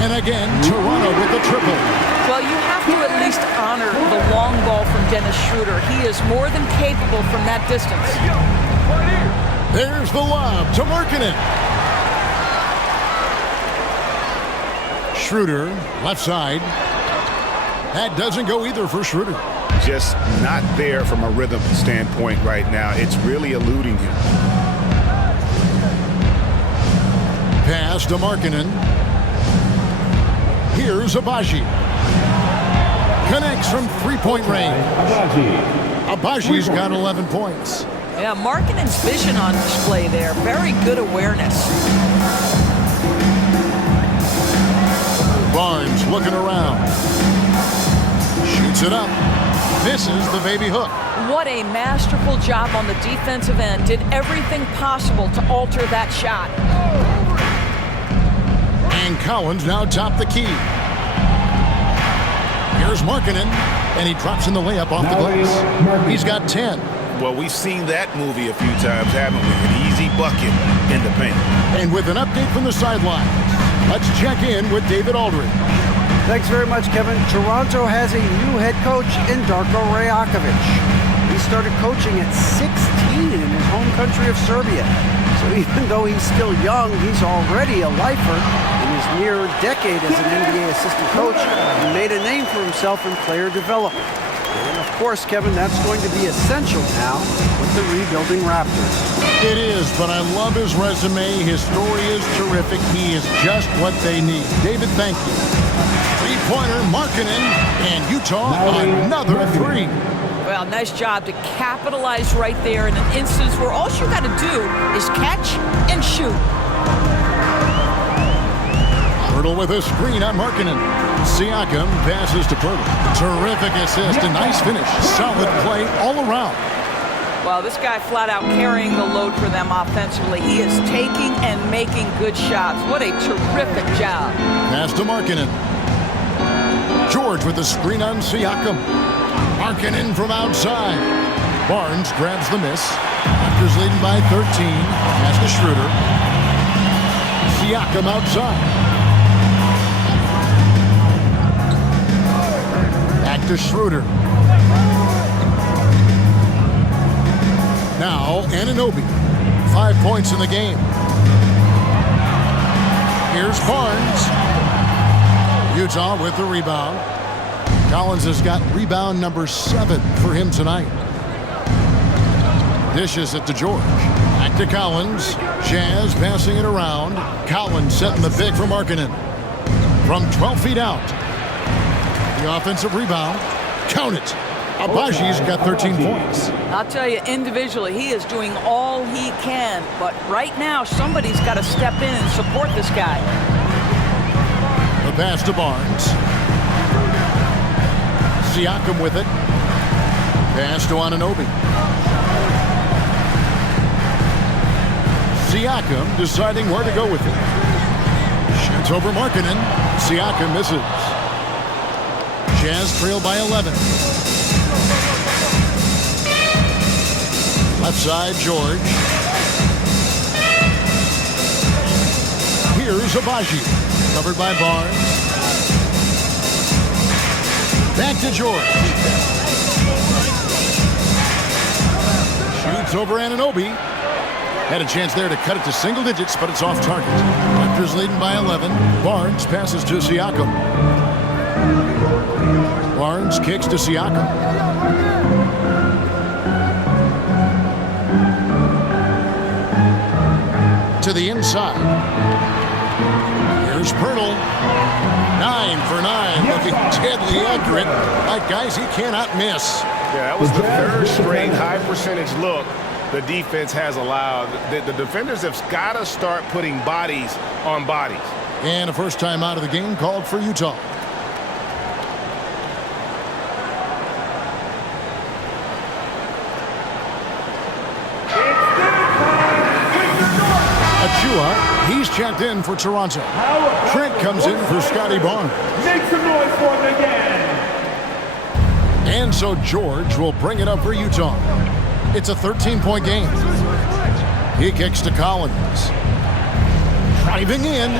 And again, Toronto with the triple. Well, you have to at least honor the long ball from Dennis Schroeder. He is more than capable from that distance. There's the lob to Markkanen. Schroeder, left side. That doesn't go either for Schroeder. Just not there from a rhythm standpoint right now. It's really eluding him. Pass to Markkanen. Here's Agbaji. Connects from 3-point range. Agbaji's got 11 points. Yeah, Markkanen's vision on display there. Very good awareness. Barnes looking around. Shoots it up. Misses the baby hook. What a masterful job on the defensive end. Did everything possible to alter that shot. And Collins now top the key. Here's Markkanen, and he drops in the layup off the glass. He's got 10. Well, we've seen that movie a few times, haven't we? An easy bucket in the paint. And with an update from the sideline, Let's check in with David Aldridge. Thanks very much, Kevin. Toronto has a new head coach in Darko Rajakovic. He started coaching at 16 in his home country of Serbia. So even though he's still young, he's already a lifer. In his near decade as an NBA assistant coach, he made a name for himself in player development. And of course, Kevin, that's going to be essential now with the rebuilding Raptors. It is, but I love his resume. His story is terrific. He is just what they need. David, thank you. Three-pointer, Markkanen, and Utah another three. Well, nice job to capitalize right there in an instance where all you got to do is catch and shoot. Pirtle with a screen on Markkanen. Siakam passes to Pirtle. Terrific assist, a nice finish. Solid play all around. Well, this guy flat out carrying the load for them offensively. He is taking and making good shots. What a terrific job. Pass to Markkanen. George with the screen on Siakam. Markkanen from outside. Barnes grabs the miss. Raptors leading by 13. Pass to Schroeder. Siakam outside. Back to Schroeder. Now Anunoby. 5 points in the game. Here's Barnes. Utah with the rebound. Collins has got rebound number 7 for him tonight. Dishes it to George. Back to Collins. Jazz passing it around. Collins setting the pick for Markkanen. From 12 feet out. The offensive rebound. Count it. Abaji's got 13 points. I'll tell you, individually, he is doing all he can. But right now, somebody's got to step in and support this guy. The pass to Barnes. Siakam with it. Pass to Anunoby. Siakam deciding where to go with it. Shoots over Markkanen. Siakam misses. Jazz trail by 11. Left side, George. Here's Abaji. Covered by Barnes. Back to George. Shoots over Anunoby. Had a chance there to cut it to single digits, but it's off target. Raptors leading by 11. Barnes passes to Siakam. Barnes kicks to Siakam. To the inside. Here's Pirtle. 9 for 9, looking deadly accurate. Like, guys, he cannot miss. Yeah, that was the third straight high percentage look the defense has allowed. The defenders have got to start putting bodies on bodies. And a first time out of the game called for Utah. Achua, he's checked in for Toronto. Trent comes in for Scotty Barnes. Make some noise for him again. And so George will bring it up for Utah. It's a 13-point game. He kicks to Collins. Driving in.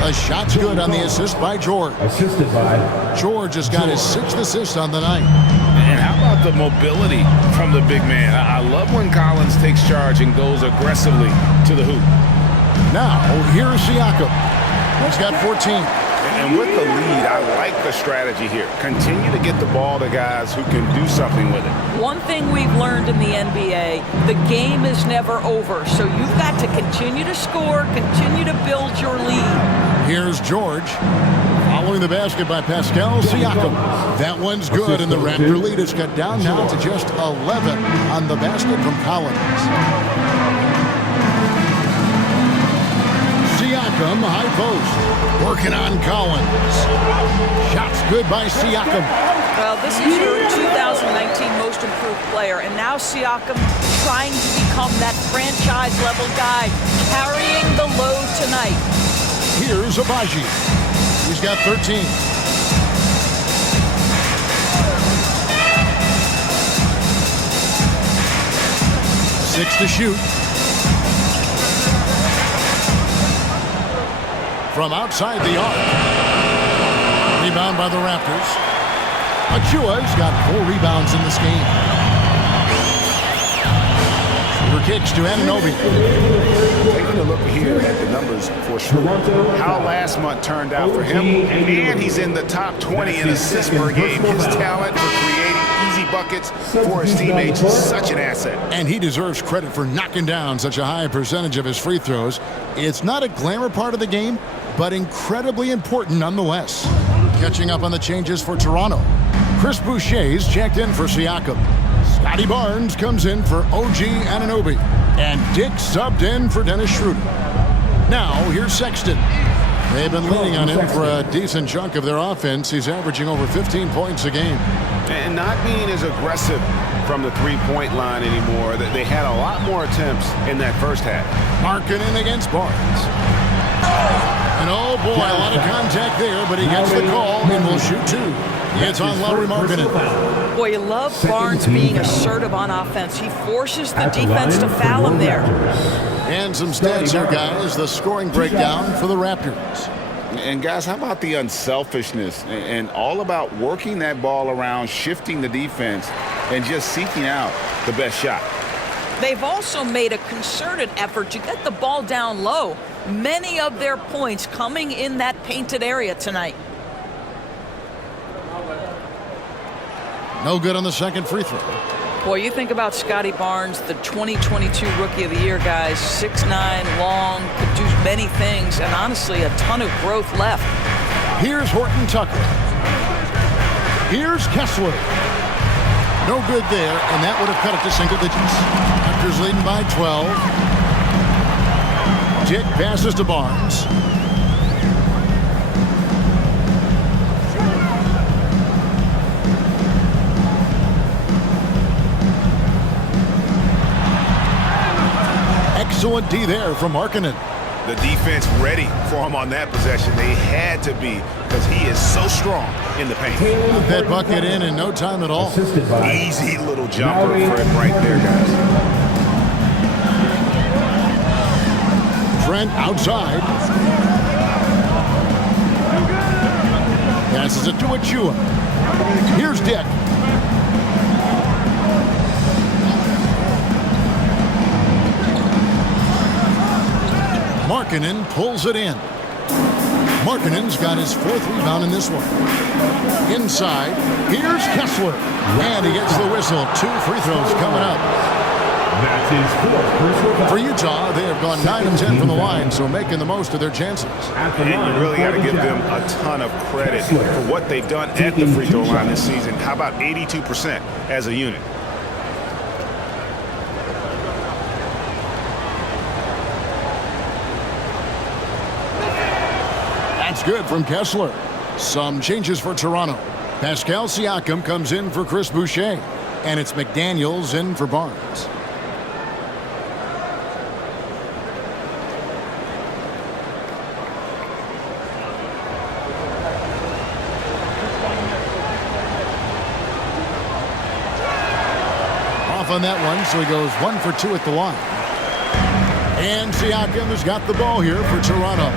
The shot's good on the assist by George. Assisted by George has got his 6th assist on the night. And how about the mobility from the big man? I love when Collins takes charge and goes aggressively to the hoop. Now, here's Siakam. He's got 14. And with the lead, I like the strategy here. Continue to get the ball to guys who can do something with it. One thing we've learned in the NBA, the game is never over. So you've got to continue to score, continue to build your lead. Here's George. Following the basket by Pascal Siakam. That one's good, and the Raptor lead is cut down now to just 11 on the basket from Collins. Siakam, high post. Working on Collins. Shots good by Siakam. Well, this is your 2019 most improved player, and now Siakam trying to become that franchise-level guy, carrying the load tonight. Here's Abaji. He's got 13. Six to shoot. from outside the arc. Rebound by the Raptors. Achua's got 4 rebounds in this game. Shooter kicks to Anunoby. Taking a look here at the numbers for Schroeder, how last month turned out for him, and he's in the top 20 in assists per game. His talent for creating easy buckets for his teammates is such an asset. And he deserves credit for knocking down such a high percentage of his free throws. It's not a glamour part of the game, but incredibly important nonetheless. Catching up on the changes for Toronto. Chris Boucher's checked in for Siakam. Scotty Barnes comes in for OG Anunoby. And Dick subbed in for Dennis Schroeder. Now, here's Sexton. They've been leaning on him for a decent chunk of their offense. He's averaging over 15 points a game. And not being as aggressive from the three-point line anymore. They had a lot more attempts in that first half. Markkanen against Barnes. And oh boy, a lot of contact there, but he gets the call and will shoot 2. It's on Lauri Markkanen. Boy, you love Barnes being assertive on offense. He forces the defense to foul him there. And some stats here, guys. The scoring breakdown for the Raptors. And guys, how about the unselfishness and all about working that ball around, shifting the defense, and just seeking out the best shot. They've also made a concerted effort to get the ball down low. Many of their points coming in that painted area tonight. No good on the second free throw. Boy, you think about Scotty Barnes, the 2022 Rookie of the Year, guys. 6'9", long, could do many things, and honestly, a ton of growth left. Here's Horton Tucker. Here's Kessler. No good there, and that would have cut it to single digits. Raptors leading by 12. Dick passes to Barnes. Excellent D there from Markkanen. The defense ready for him on that possession. They had to be, because he is so strong in the paint. Put that bucket in no time at all. Easy little jumper for him right there, guys. Trent outside. Passes it to Achua. Here's Dick. Markkanen pulls it in. Markkanen's got his 4th rebound in this one. Inside, here's Kessler. And he gets the whistle. 2 free throws coming up. For Utah, they have gone 9 of 10 from the line, so making the most of their chances. And you really got to give them a ton of credit for what they've done at the free throw line this season. How about 82% as a unit? That's good from Kessler. Some changes for Toronto. Pascal Siakam comes in for Chris Boucher. And it's McDaniels in for Barnes. Off on that one, so he goes 1 for 2 at the line. And Siakam has got the ball here for Toronto.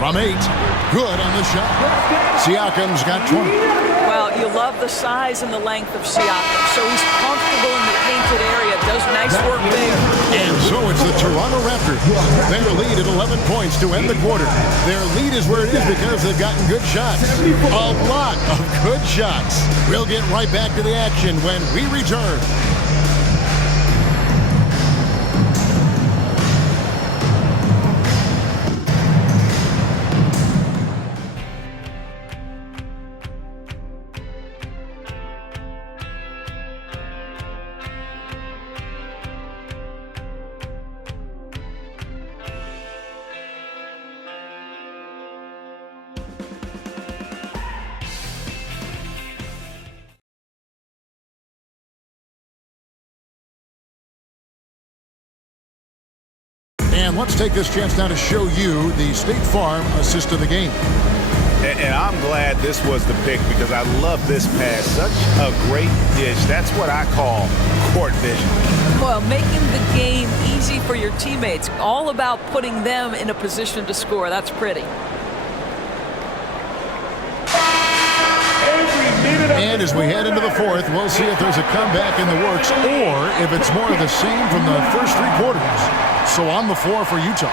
From 8, good on the shot. Siakam's got 20. Well, you love the size and the length of Siakam, so he's comfortable in the painted area, does nice work there. And so it's the Toronto Raptors. Their lead at 11 points to end the quarter. Their lead is where it is because they've gotten good shots. A lot of good shots. We'll get right back to the action when we return. And let's take this chance now to show you the State Farm assist of the game. And I'm glad this was the pick because I love this pass. Such a great dish. That's what I call court vision. Well, making the game easy for your teammates. All about putting them in a position to score. That's pretty. And as we head into the fourth, we'll see if there's a comeback in the works or if it's more of the same from the first three quarters. So on the floor for Utah,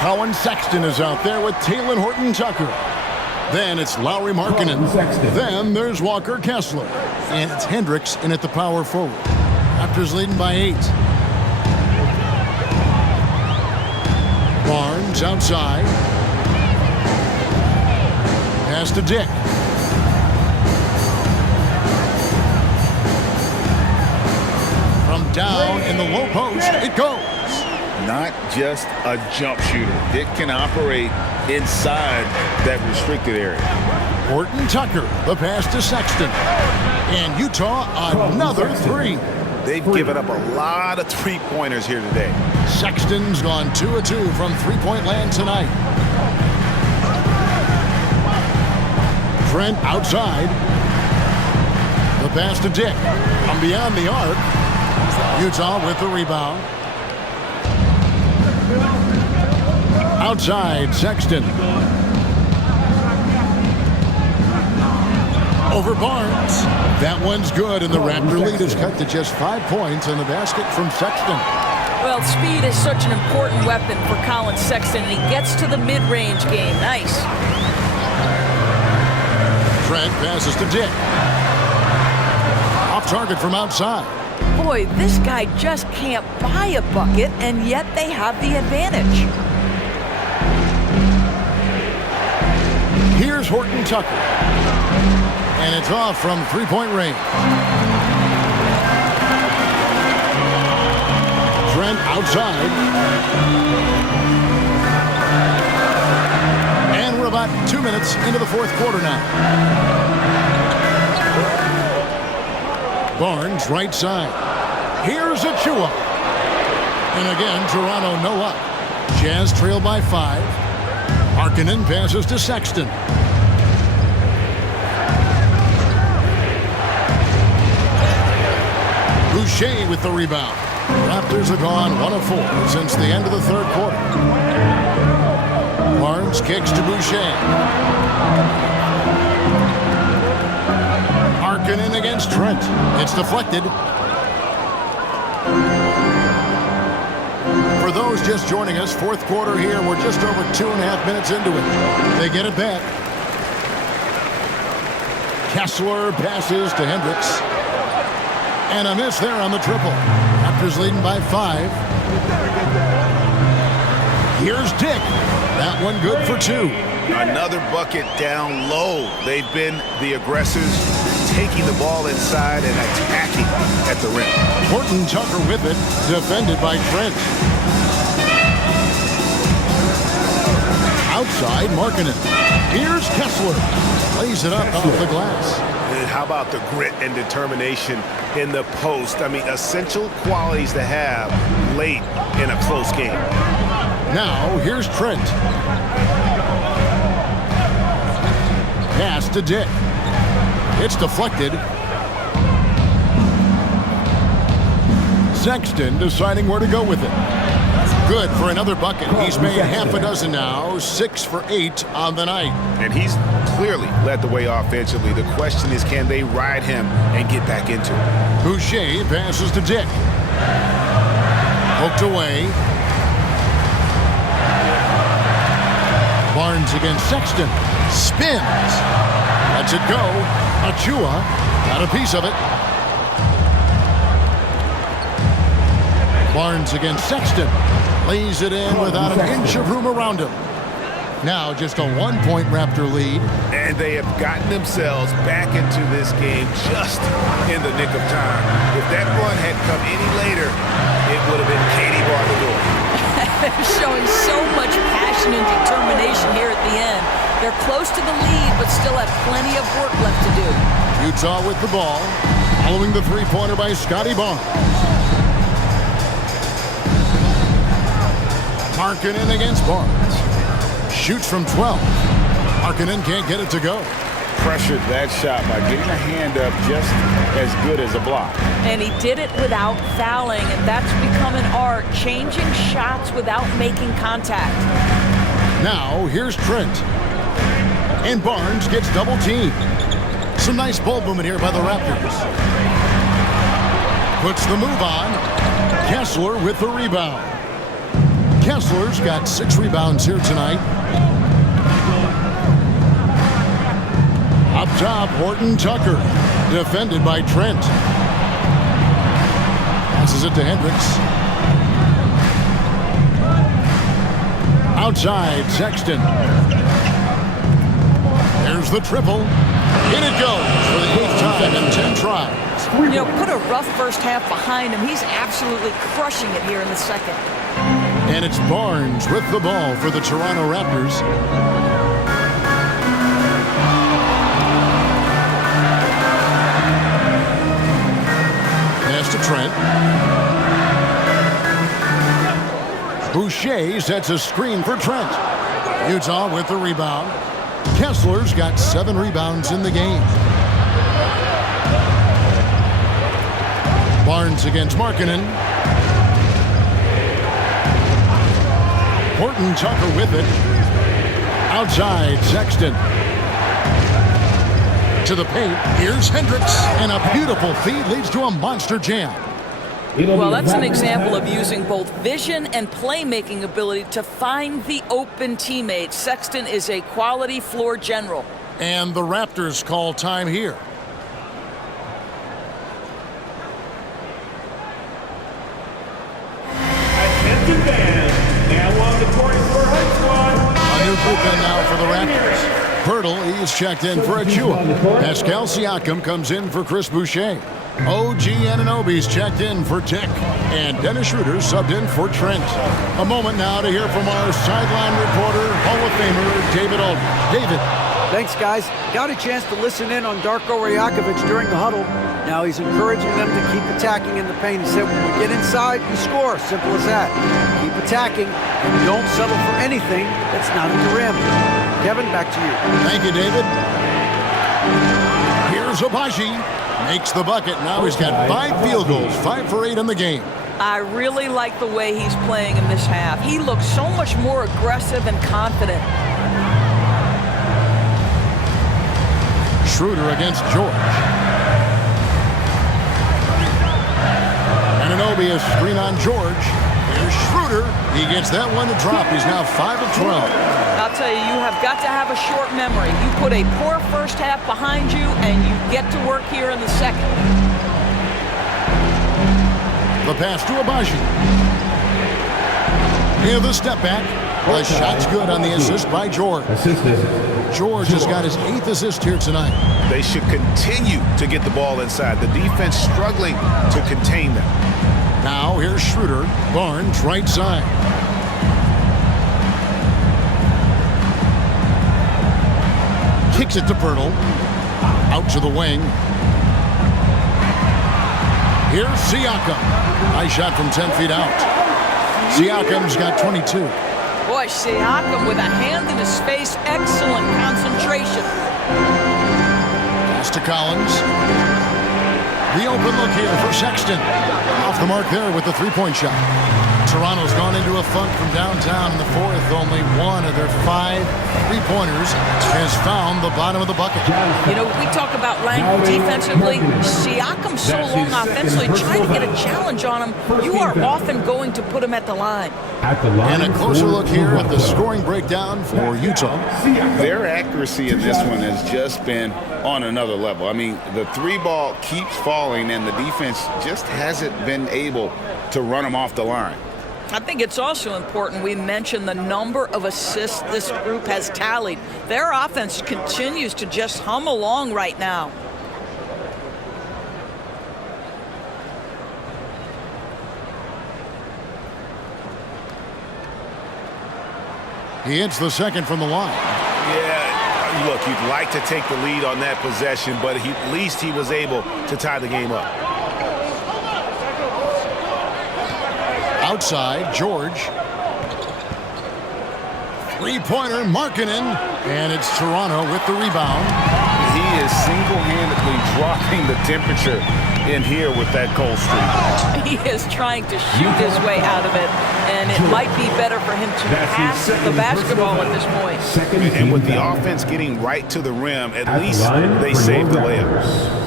Colin Sexton is out there with Talen Horton-Tucker. Then it's Lauri Markkanen. Then there's Walker Kessler. And it's Hendricks in at the power forward. Raptors leading by 8. Barnes outside. Pass to Dick. From down in the low post, it goes. Not just a jump shooter. Dick can operate inside that restricted area. Horton-Tucker, the pass to Sexton. And Utah, another three. They've given up a lot of three-pointers here today. Sexton's gone 2 of 2 from three-point land tonight. Trent outside. The pass to Dick. From beyond the arc. Utah with the rebound. Outside, Sexton. Over Barnes. That one's good, and the Raptor lead is cut to just 5 points and the basket from Sexton. Well, speed is such an important weapon for Colin Sexton, and he gets to the mid-range game. Nice. Trent passes to Dick. Off target from outside. Boy, this guy just can't buy a bucket, and yet they have the advantage. Here's Horton-Tucker. And it's off from three-point range. Trent outside. And we're about 2 minutes into the fourth quarter now. Barnes right side. Here's Achua. And again, Toronto no up. Jazz trail by 5. Markkanen passes to Sexton. Boucher with the rebound. Raptors have gone 1 of 4 since the end of the third quarter. Barnes kicks to Boucher. Markkanen against Trent. It's deflected. For those just joining us, fourth quarter here. We're just over 2.5 minutes into it. They get it back. Kessler passes to Hendricks. And a miss there on the triple. Raptors leading by 5. Here's Dick. That one good for 2. Another bucket down low. They've been the aggressors, taking the ball inside and attacking at the rim. Horton-Tucker with it, defended by Trent. Outside, Markkanen. Here's Kessler. Lays it up off the glass. And how about the grit and determination in the post? I mean, essential qualities to have late in a close game. Now, here's Trent. Pass to Dick. It's deflected. Sexton deciding where to go with it. Good for another bucket. He's made half a dozen now, 6 for 8 on the night. And he's clearly led the way offensively. The question is, can they ride him and get back into it? Boucher passes to Dick. Poked away. Barnes against Sexton. Spins. Lets it go. Achua got a piece of it. Barnes against Sexton. Lays it in without an inch of room around him. Now just a 1-point Raptor lead. And they have gotten themselves back into this game just in the nick of time. If that run had come any later, it would have been Katie bar the door. They're showing so much passion and determination here at the end. They're close to the lead, but still have plenty of work left to do. Utah with the ball, following the three-pointer by Scotty Barnes. Markkanen against Barnes. Shoots from 12. Markkanen can't get it to go. Pressured that shot by getting a hand up just as good as a block. And he did it without fouling, and that's become an art, changing shots without making contact. Now, here's Trent. And Barnes gets double-teamed. Some nice ball movement here by the Raptors. Puts the move on. Kessler with the rebound. Kessler's got 6 rebounds here tonight. Up top, Horton Tucker. Defended by Trent. Passes it to Hendricks. Outside, Sexton. There's the triple. In it goes for the 8th time in 10 tries. You know, put a rough first half behind him. He's absolutely crushing it here in the second. And it's Barnes with the ball for the Toronto Raptors. Pass to Trent. Boucher sets a screen for Trent. Utah with the rebound. Kessler's got 7 rebounds in the game. Barnes against Markkanen. Horton Tucker with it. Outside, Sexton. To the paint. Here's Hendricks. And a beautiful feed leads to a monster jam. Well, that's an example of using both vision and playmaking ability to find the open teammate. Sexton is a quality floor general. And the Raptors call time here. Attention fans, now on the court for Hunt Squad. A new bullpen now for the Raptors. Pirtle, he's checked in for Achua. Pascal Siakam comes in for Chris Boucher. OG Anunoby's checked in for Tick. And Dennis Schroeder subbed in for Trent. A moment now to hear from our sideline reporter, Hall of Famer David Aldridge. David. Thanks, guys. Got a chance to listen in on Darko Rajakovic during the huddle. Now he's encouraging them to keep attacking in the paint. He said, when we get inside, we score. Simple as that. Keep attacking and don't settle for anything that's not at the rim. Kevin, back to you. Thank you, David. Here's Abaji. Makes the bucket. Now he's got 5 field goals, 5 for 8 in the game. I really like the way he's playing in this half. He looks so much more aggressive and confident. Schroeder against George. Anunoby a screen on George. Here's Schroeder. He gets that one to drop. He's now 5 of 12. I'll tell you, you have got to have a short memory. You put a poor first half behind you, and you get to work here in the second. The pass to Abaji. Here's the step back. The shot's good on the assist by George. George has got his 8th assist here tonight. They should continue to get the ball inside. The defense struggling to contain them. Now here's Schroeder. Barnes right side. Kicks it to Pirtle. Out to the wing. Here's Siakam. Nice shot from 10 feet out. Siakam's got 22. Boy, Siakam with a hand in his face. Excellent concentration. Pass to Collins. The open look here for Sexton. Off the mark there with the three-point shot. Toronto's gone into a funk from downtown in the 4th. Only one of their 5 three-pointers has found the bottom of the bucket. You know, we talk about Lang defensively. Siakam's so long offensively. Trying to get a challenge on him, you are often going to put him at the line. And a closer look here at the scoring breakdown for Utah. Their accuracy in this one has just been on another level. I mean, the 3-ball keeps falling, and the defense just hasn't been able to run them off the line. I think it's also important we mention the number of assists this group has tallied. Their offense continues to just hum along right now. He hits the second from the line. Yeah, look, you'd like to take the lead on that possession, but at least he was able to tie the game up. Outside, George. Three-pointer, Markkanen, and it's Toronto with the rebound. He is single-handedly dropping the temperature in here with that cold streak. He is trying to shoot his way out of it, and it might be better for him to pass the basketball at this point. And with the offense getting right to the rim, at least they saved the layup.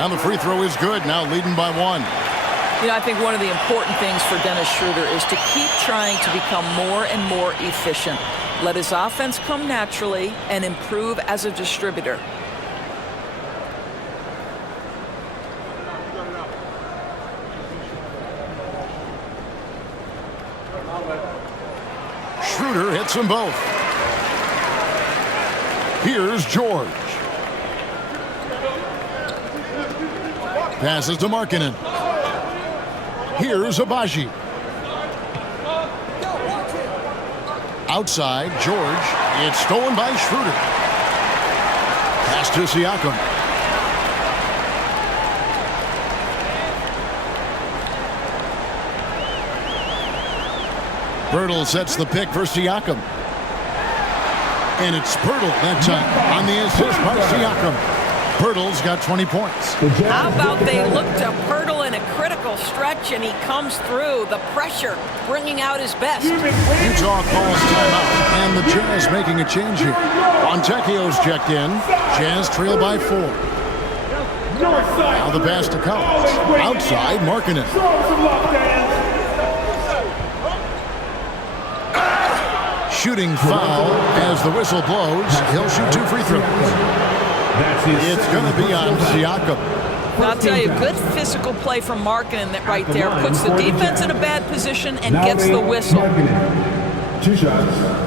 And the free throw is good, now leading by 1. You know, I think one of the important things for Dennis Schroeder is to keep trying to become more and more efficient. Let his offense come naturally and improve as a distributor. Schroeder hits them both. Here's George. Passes to Markkanen. Here's Agbaji. Outside, George. It's stolen by Schroeder. Pass to Siakam. Pirtle sets the pick for Siakam. And it's Pirtle that time on the assist by Siakam. Pirtle's got 20 points. How about they look to Pirtle in a critical stretch, and he comes through. The pressure bringing out his best. Utah calls timeout, and the Jazz making a change here. Fontecchio's checked in. Jazz trail by 4. Now the pass to Collins. Outside, Markkanen. Shooting foul as the whistle blows. He'll shoot 2 free throws. It's going to be on Siakam. I'll tell you, good physical play from Markkanen that right there puts the defense in a bad position and gets the whistle. 2 shots.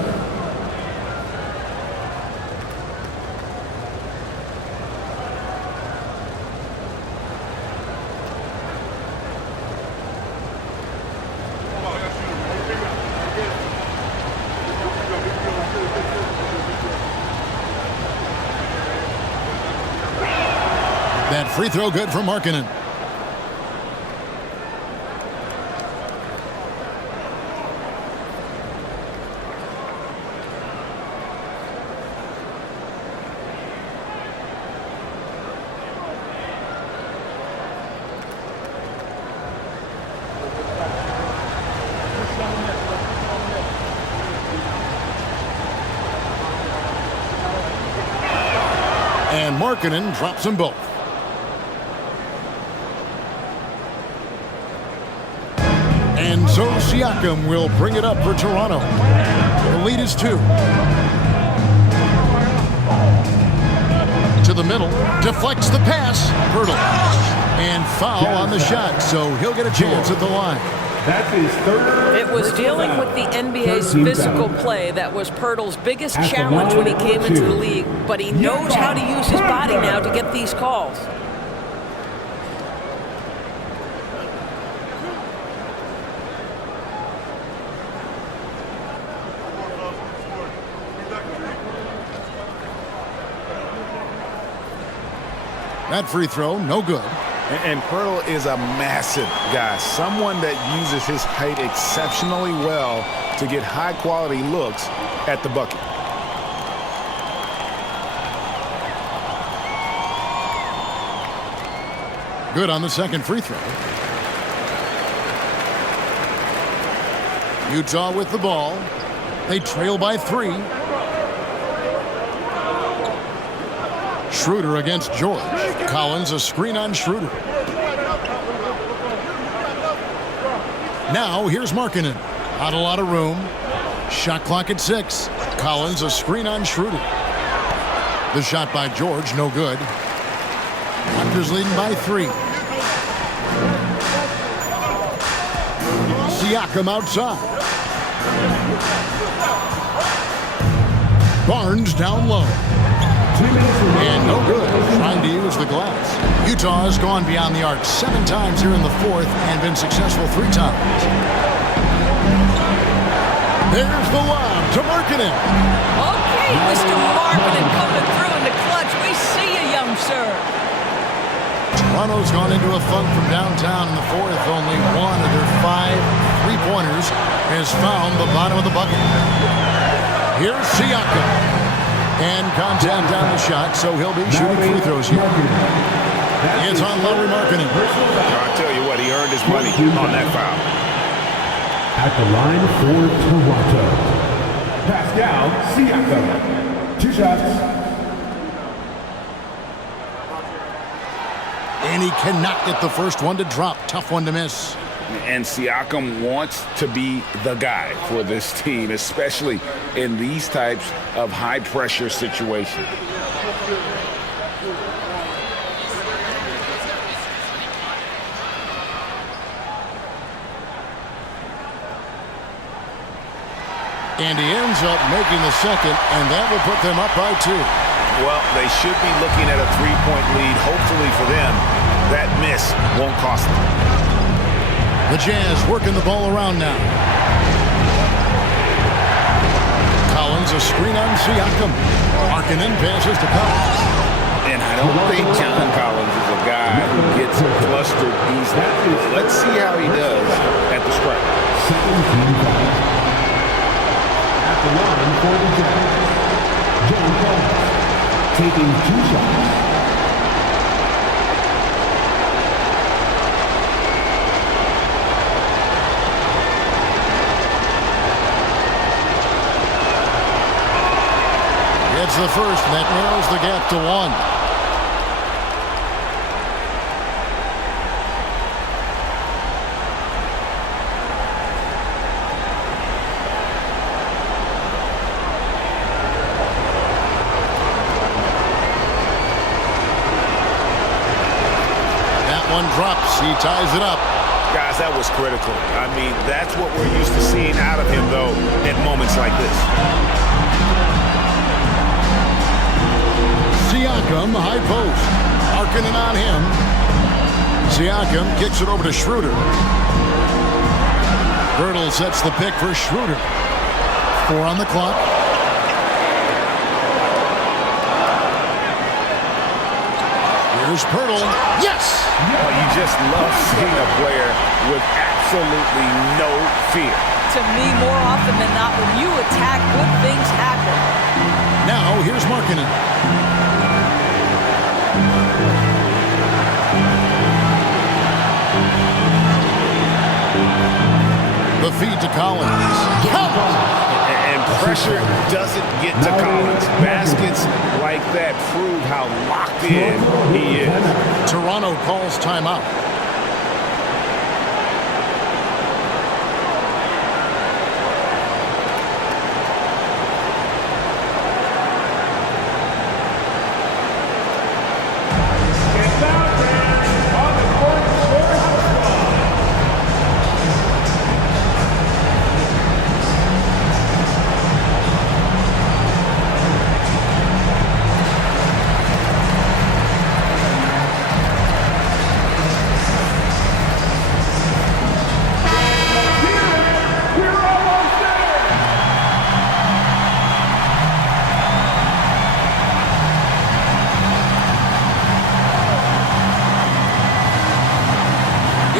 That free throw good for Markkanen. And Markkanen drops them both. And so Siakam will bring it up for Toronto. The lead is 2. To the middle, deflects the pass. Pirtle. And foul on the shot, so he'll get a chance at the line. That's his third. It was dealing with the NBA's physical play that was Pirtle's biggest challenge when he came into the league, but he knows how to use his body now to get these calls. That free throw, no good. And Pirtle is a massive guy, someone that uses his height exceptionally well to get high-quality looks at the bucket. Good on the second free throw. Utah with the ball. They trail by 3. Schroeder against George. Collins a screen on Schroeder. Now here's Markkanen. Not a lot of room. Shot clock at 6. Collins a screen on Schroeder. The shot by George, no good. Raptors leading by 3. Siakam outside. Barnes down low. And no good, trying to use the glass. Utah has gone beyond the arc 7 times here in the 4th and been successful 3 times. There's the lob to Markkanen. Okay, Mr. Markkanen coming through in the clutch. We see you, young sir. Toronto's gone into a funk from downtown in the fourth. Only one of their 5 3-pointers has found the bottom of the bucket. Here's Siakam. And contact on the shot, so he'll be shooting free throws here. It's on Lauri Markkanen. I'll tell you what, he earned his money on that foul. At the line for Toronto, Pascal Siakam. 2 shots. And he cannot get the first one to drop. Tough one to miss. And Siakam wants to be the guy for this team, especially in these types of high-pressure situations. And he ends up making the second, and that will put them up by 2. Well, they should be looking at a 3-point lead. Hopefully for them, that miss won't cost them. The Jazz working the ball around now. Collins, a screen on Siakam. Markkanen passes to Collins. And I don't think John Collins is a guy who gets flustered easily. Let's see how he does at the stripe. At the line for the Jazz, John Collins, taking 2 shots. It's the first, and that narrows the gap to 1. That one drops. He ties it up. Guys, that was critical. I mean, that's what we're used to seeing out of him, though, at moments like this. Siakam, high post. Markkanen on him. Siakam kicks it over to Schroeder. Girdle sets the pick for Schroeder. 4 on the clock. Here's Pirtle. Yes! Well, you just love seeing a player with absolutely no fear. To me, more often than not, when you attack, good things happen. Now, here's Markkanen. The feed to Collins. And pressure doesn't get to Collins. Baskets like that prove how locked in he is. Toronto calls timeout.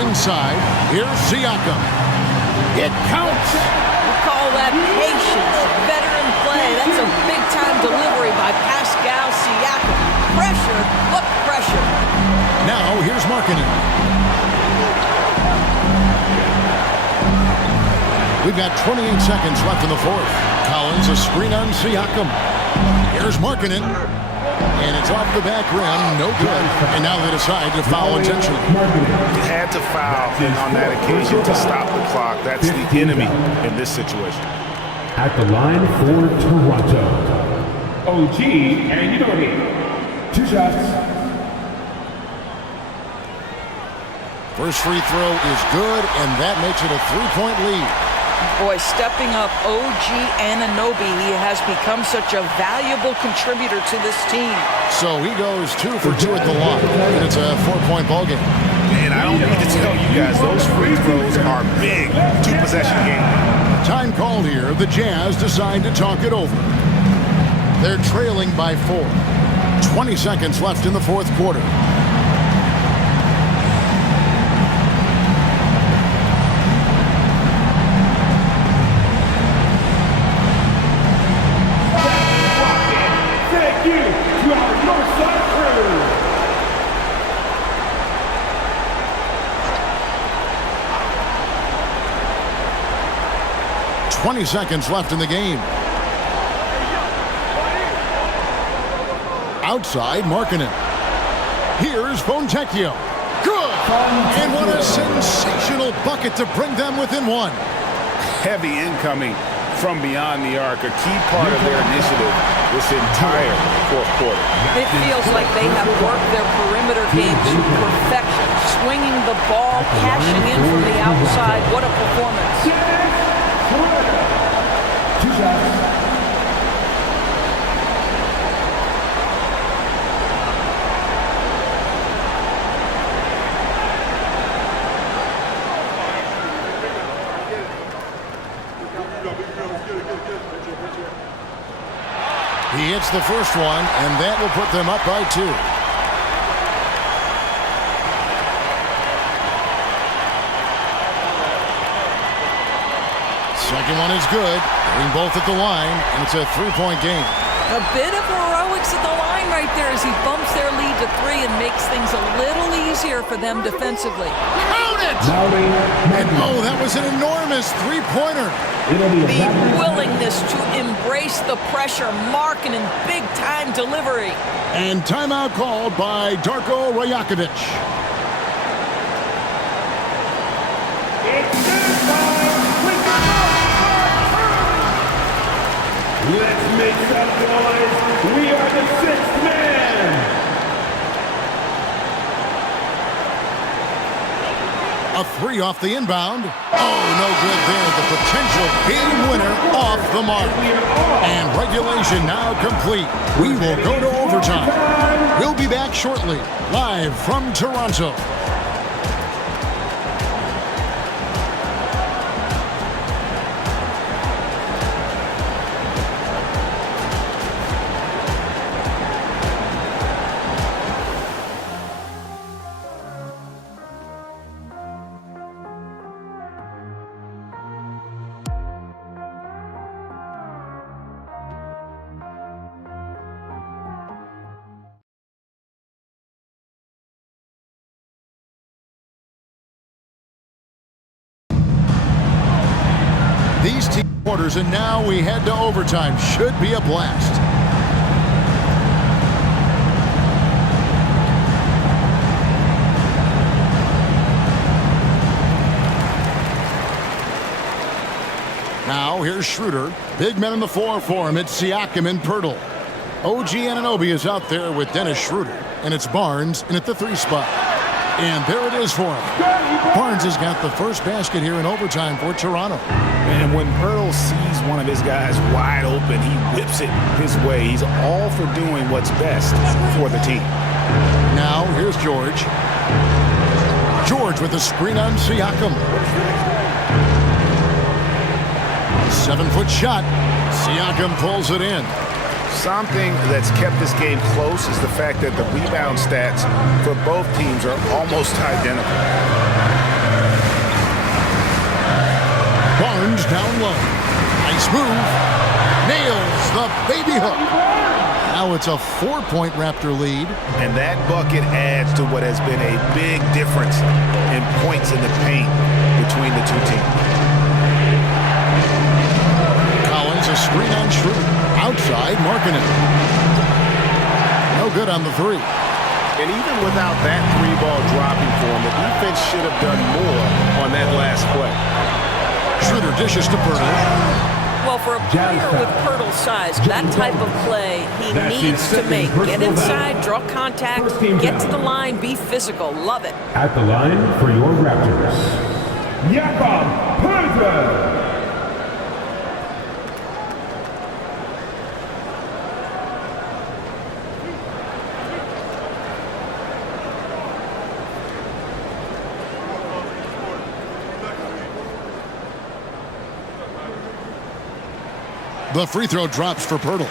Inside, here's Siakam. It counts. We call that patience. Veteran play. That's a big-time delivery by Pascal Siakam. Pressure. Look, pressure. Now, here's Markkanen. We've got 28 seconds left in the fourth. Collins, a screen on Siakam. Here's Markkanen. And it's off the back rim, no good. And now they decide to foul intentionally. You had to foul on that occasion to stop the clock. That's the enemy in this situation. At the line for Toronto, OG and Udogi. 2 shots. First free throw is good, and that makes it a 3-point lead. Boy, stepping up OG Anunoby, he has become such a valuable contributor to this team. So he goes 2 for 2 at the line, and it's a 4-point ball game. And I don't need to tell you guys, those free throws are big 2-possession games. Time called here. The Jazz decide to talk it over. They're trailing by 4. 20 seconds left in the fourth quarter. Thank you to our Northside crew. .20 seconds left in the game. Outside, Markkanen. Here's Fontecchio. Good! And what a sensational bucket to bring them within 1. Heavy incoming from beyond the arc, a key part of their initiative this entire fourth quarter. It feels like they have worked their perimeter game to perfection, swinging the ball, cashing in from the outside. What a performance. He hits the first one, and that will put them up by 2. Second one is good. Hitting both at the line, and it's a 3-point game. A bit of heroics at the line right there as he bumps their lead to 3 and makes things a little easier for them defensively. Count it! And oh, that was an enormous 3-pointer. The willingness to embrace the pressure, Markkanen, big-time delivery. And timeout called by Darko Rajakovic. Let's make some noise. We are the 6th man. A 3 off the inbound. Oh, no good there. The potential game winner off the mark. And regulation now complete. We will go to overtime. We'll be back shortly, live from Toronto. These team quarters, and now we head to overtime. Should be a blast. Now here's Schroeder. Big men in the 4 for him. It's Siakam and Pirtle. OG Anunoby is out there with Dennis Schroeder. And it's Barnes in at the 3 spot. And there it is for him. Barnes has got the first basket here in overtime for Toronto. And when Pirtle sees one of his guys wide open, he whips it his way. He's all for doing what's best for the team. Now here's George. George with a screen on Siakam. 7-foot shot. Siakam pulls it in. Something that's kept this game close is the fact that the rebound stats for both teams are almost identical. Barnes down low. Nice move. Nails the baby hook. Now it's a 4-point Raptor lead. And that bucket adds to what has been a big difference in points in the paint between the two teams. Collins a screen on Schroeder. Outside, Markkanen. No good on the 3. And even without that 3-ball dropping for him, the defense should have done more on that last play. Schroeder dishes to Pirtle. Well, for a player with Pirtle's size, that type of play he needs to make. Get inside, draw contact, get to the line, be physical. Love it. At the line for your Raptors, Jakob Pirtle. The free throw drops for Pirtle.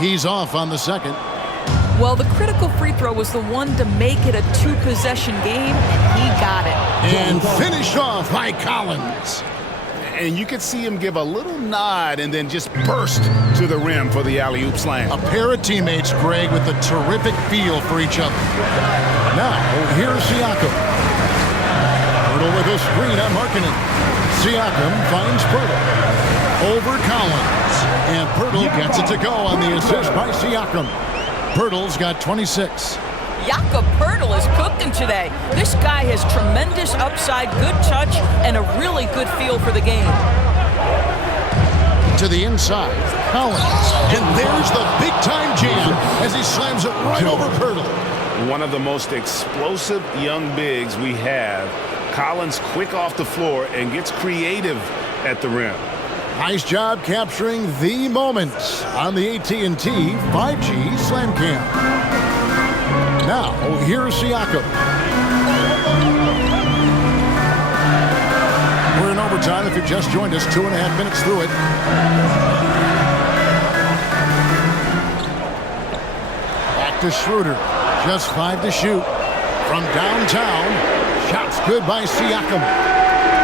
He's off on the second. Well, the critical free throw was the one to make it a two-possession game, and he got it. And finished off by Collins. And you could see him give a little nod and then just burst to the rim for the alley-oop slam. A pair of teammates, Greg, with a terrific feel for each other. Now, here's Siakam. Pirtle with a screen on Markkanen. Siakam finds Pirtle. Over Collins. And Pirtle gets it to go on the assist by Siakam. Pirtle's got 26. Jakob Pirtle is cooking today. This guy has tremendous upside, good touch, and a really good feel for the game. To the inside, Collins. And there's the big-time jam as he slams it right over Pirtle. One of the most explosive young bigs we have. Collins quick off the floor and gets creative at the rim. Nice job capturing the moment on the AT&T 5G Slam Cam. Now, here's Siakam. We're in overtime. If you just joined us, 2.5 minutes through it. Back to Schroeder. Just 5 to shoot. From downtown, shots good by Siakam.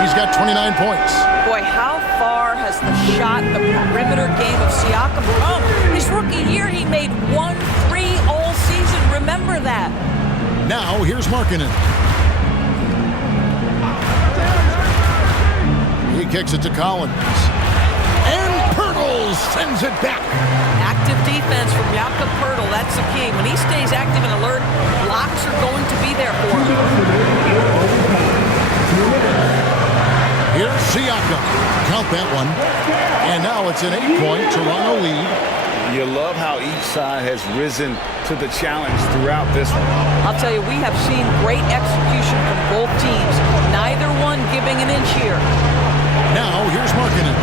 He's got 29 points. Boy, how far has the shot, the perimeter game of Siakam come? His rookie year, he made 1 3 all season. Remember that. Now, here's Markkanen. He kicks it to Collins. And Pirtle sends it back. Active defense from Jakob Pirtle. That's the key. When he stays active and alert, blocks are going to be there for him. Here's Siakam. Count that one. And now it's an 8-point Toronto lead. You love how each side has risen to the challenge throughout this one. I'll tell you, we have seen great execution from both teams. Neither one giving an inch here. Now, here's Markkanen.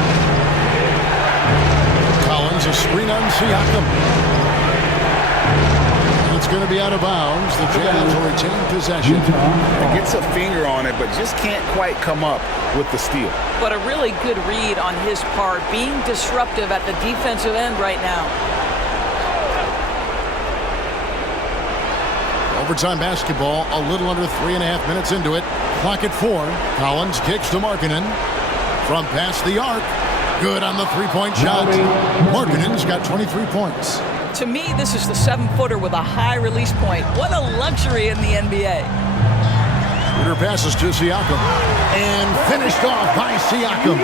Collins, a screen on Siakam. It's going to be out of bounds. The Jazz will retain possession. Gets a finger on it, but just can't quite come up with the steal. But a really good read on his part, being disruptive at the defensive end right now. Overtime basketball, a little under 3.5 minutes into it. Clock at 4. Collins kicks to Markkanen. From past the arc. Good on the three-point shot. Markkanen's got 23 points. To me, this is the 7-footer with a high release point. What a luxury in the NBA. Shooter passes to Siakam. And finished off by Siakam.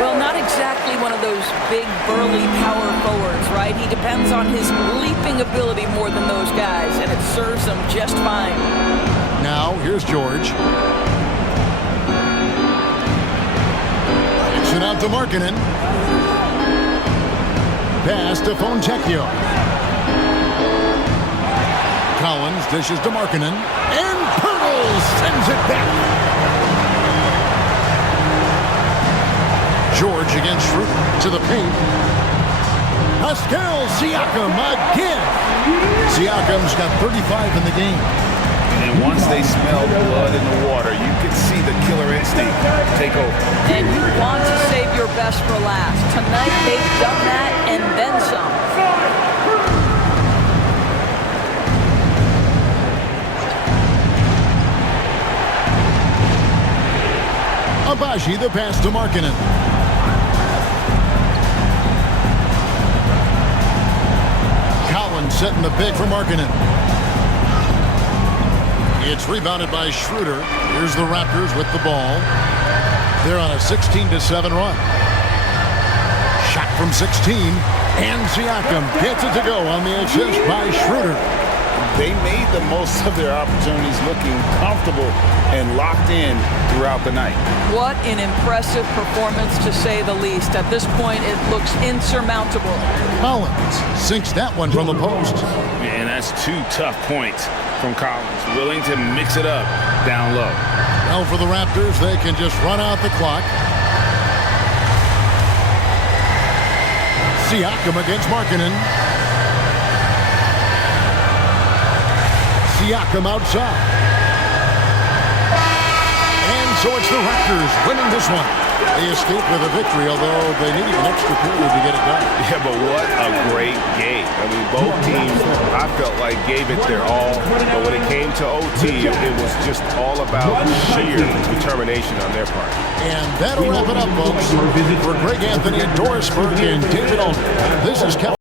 Well, not exactly one of those big, burly power forwards, right? He depends on his leaping ability more than those guys, and it serves him just fine. Now, here's George. Kicks it out to Markkanen. Pass to Fontecchio. Collins dishes to Markkanen. And Pirtle sends it back. George against Schroeder to the paint. Pascal Siakam again. Siakam's got 35 in the game. And once they smell blood in the water, you can see the killer instinct take over. And you want to save your best for last. Tonight, they've done that and then some. Abaji, the pass to Markkanen. Collins setting the big for Markkanen. It's rebounded by Schroeder. Here's the Raptors with the ball. They're on a 16-7 run. Shot from 16. And Siakam gets it to go on the assist by Schroeder. They made the most of their opportunities, looking comfortable and locked in throughout the night. What an impressive performance, to say the least. At this point, it looks insurmountable. Collins sinks that one from the post. And that's 2 tough points from Collins, willing to mix it up down low. Well, for the Raptors, they can just run out the clock. Siakam against Markkanen. Siakam outside. And so it's the Raptors winning this one. They escape with a victory, although they needed an extra period to get it done. Yeah, but what a great game. I mean, both teams, I felt like, gave it their all. But when it came to OT, it was just all about sheer determination on their part. And that'll wrap it up, folks. For Greg Anthony, Doris Burke, and David Aldridge, this is Kelly.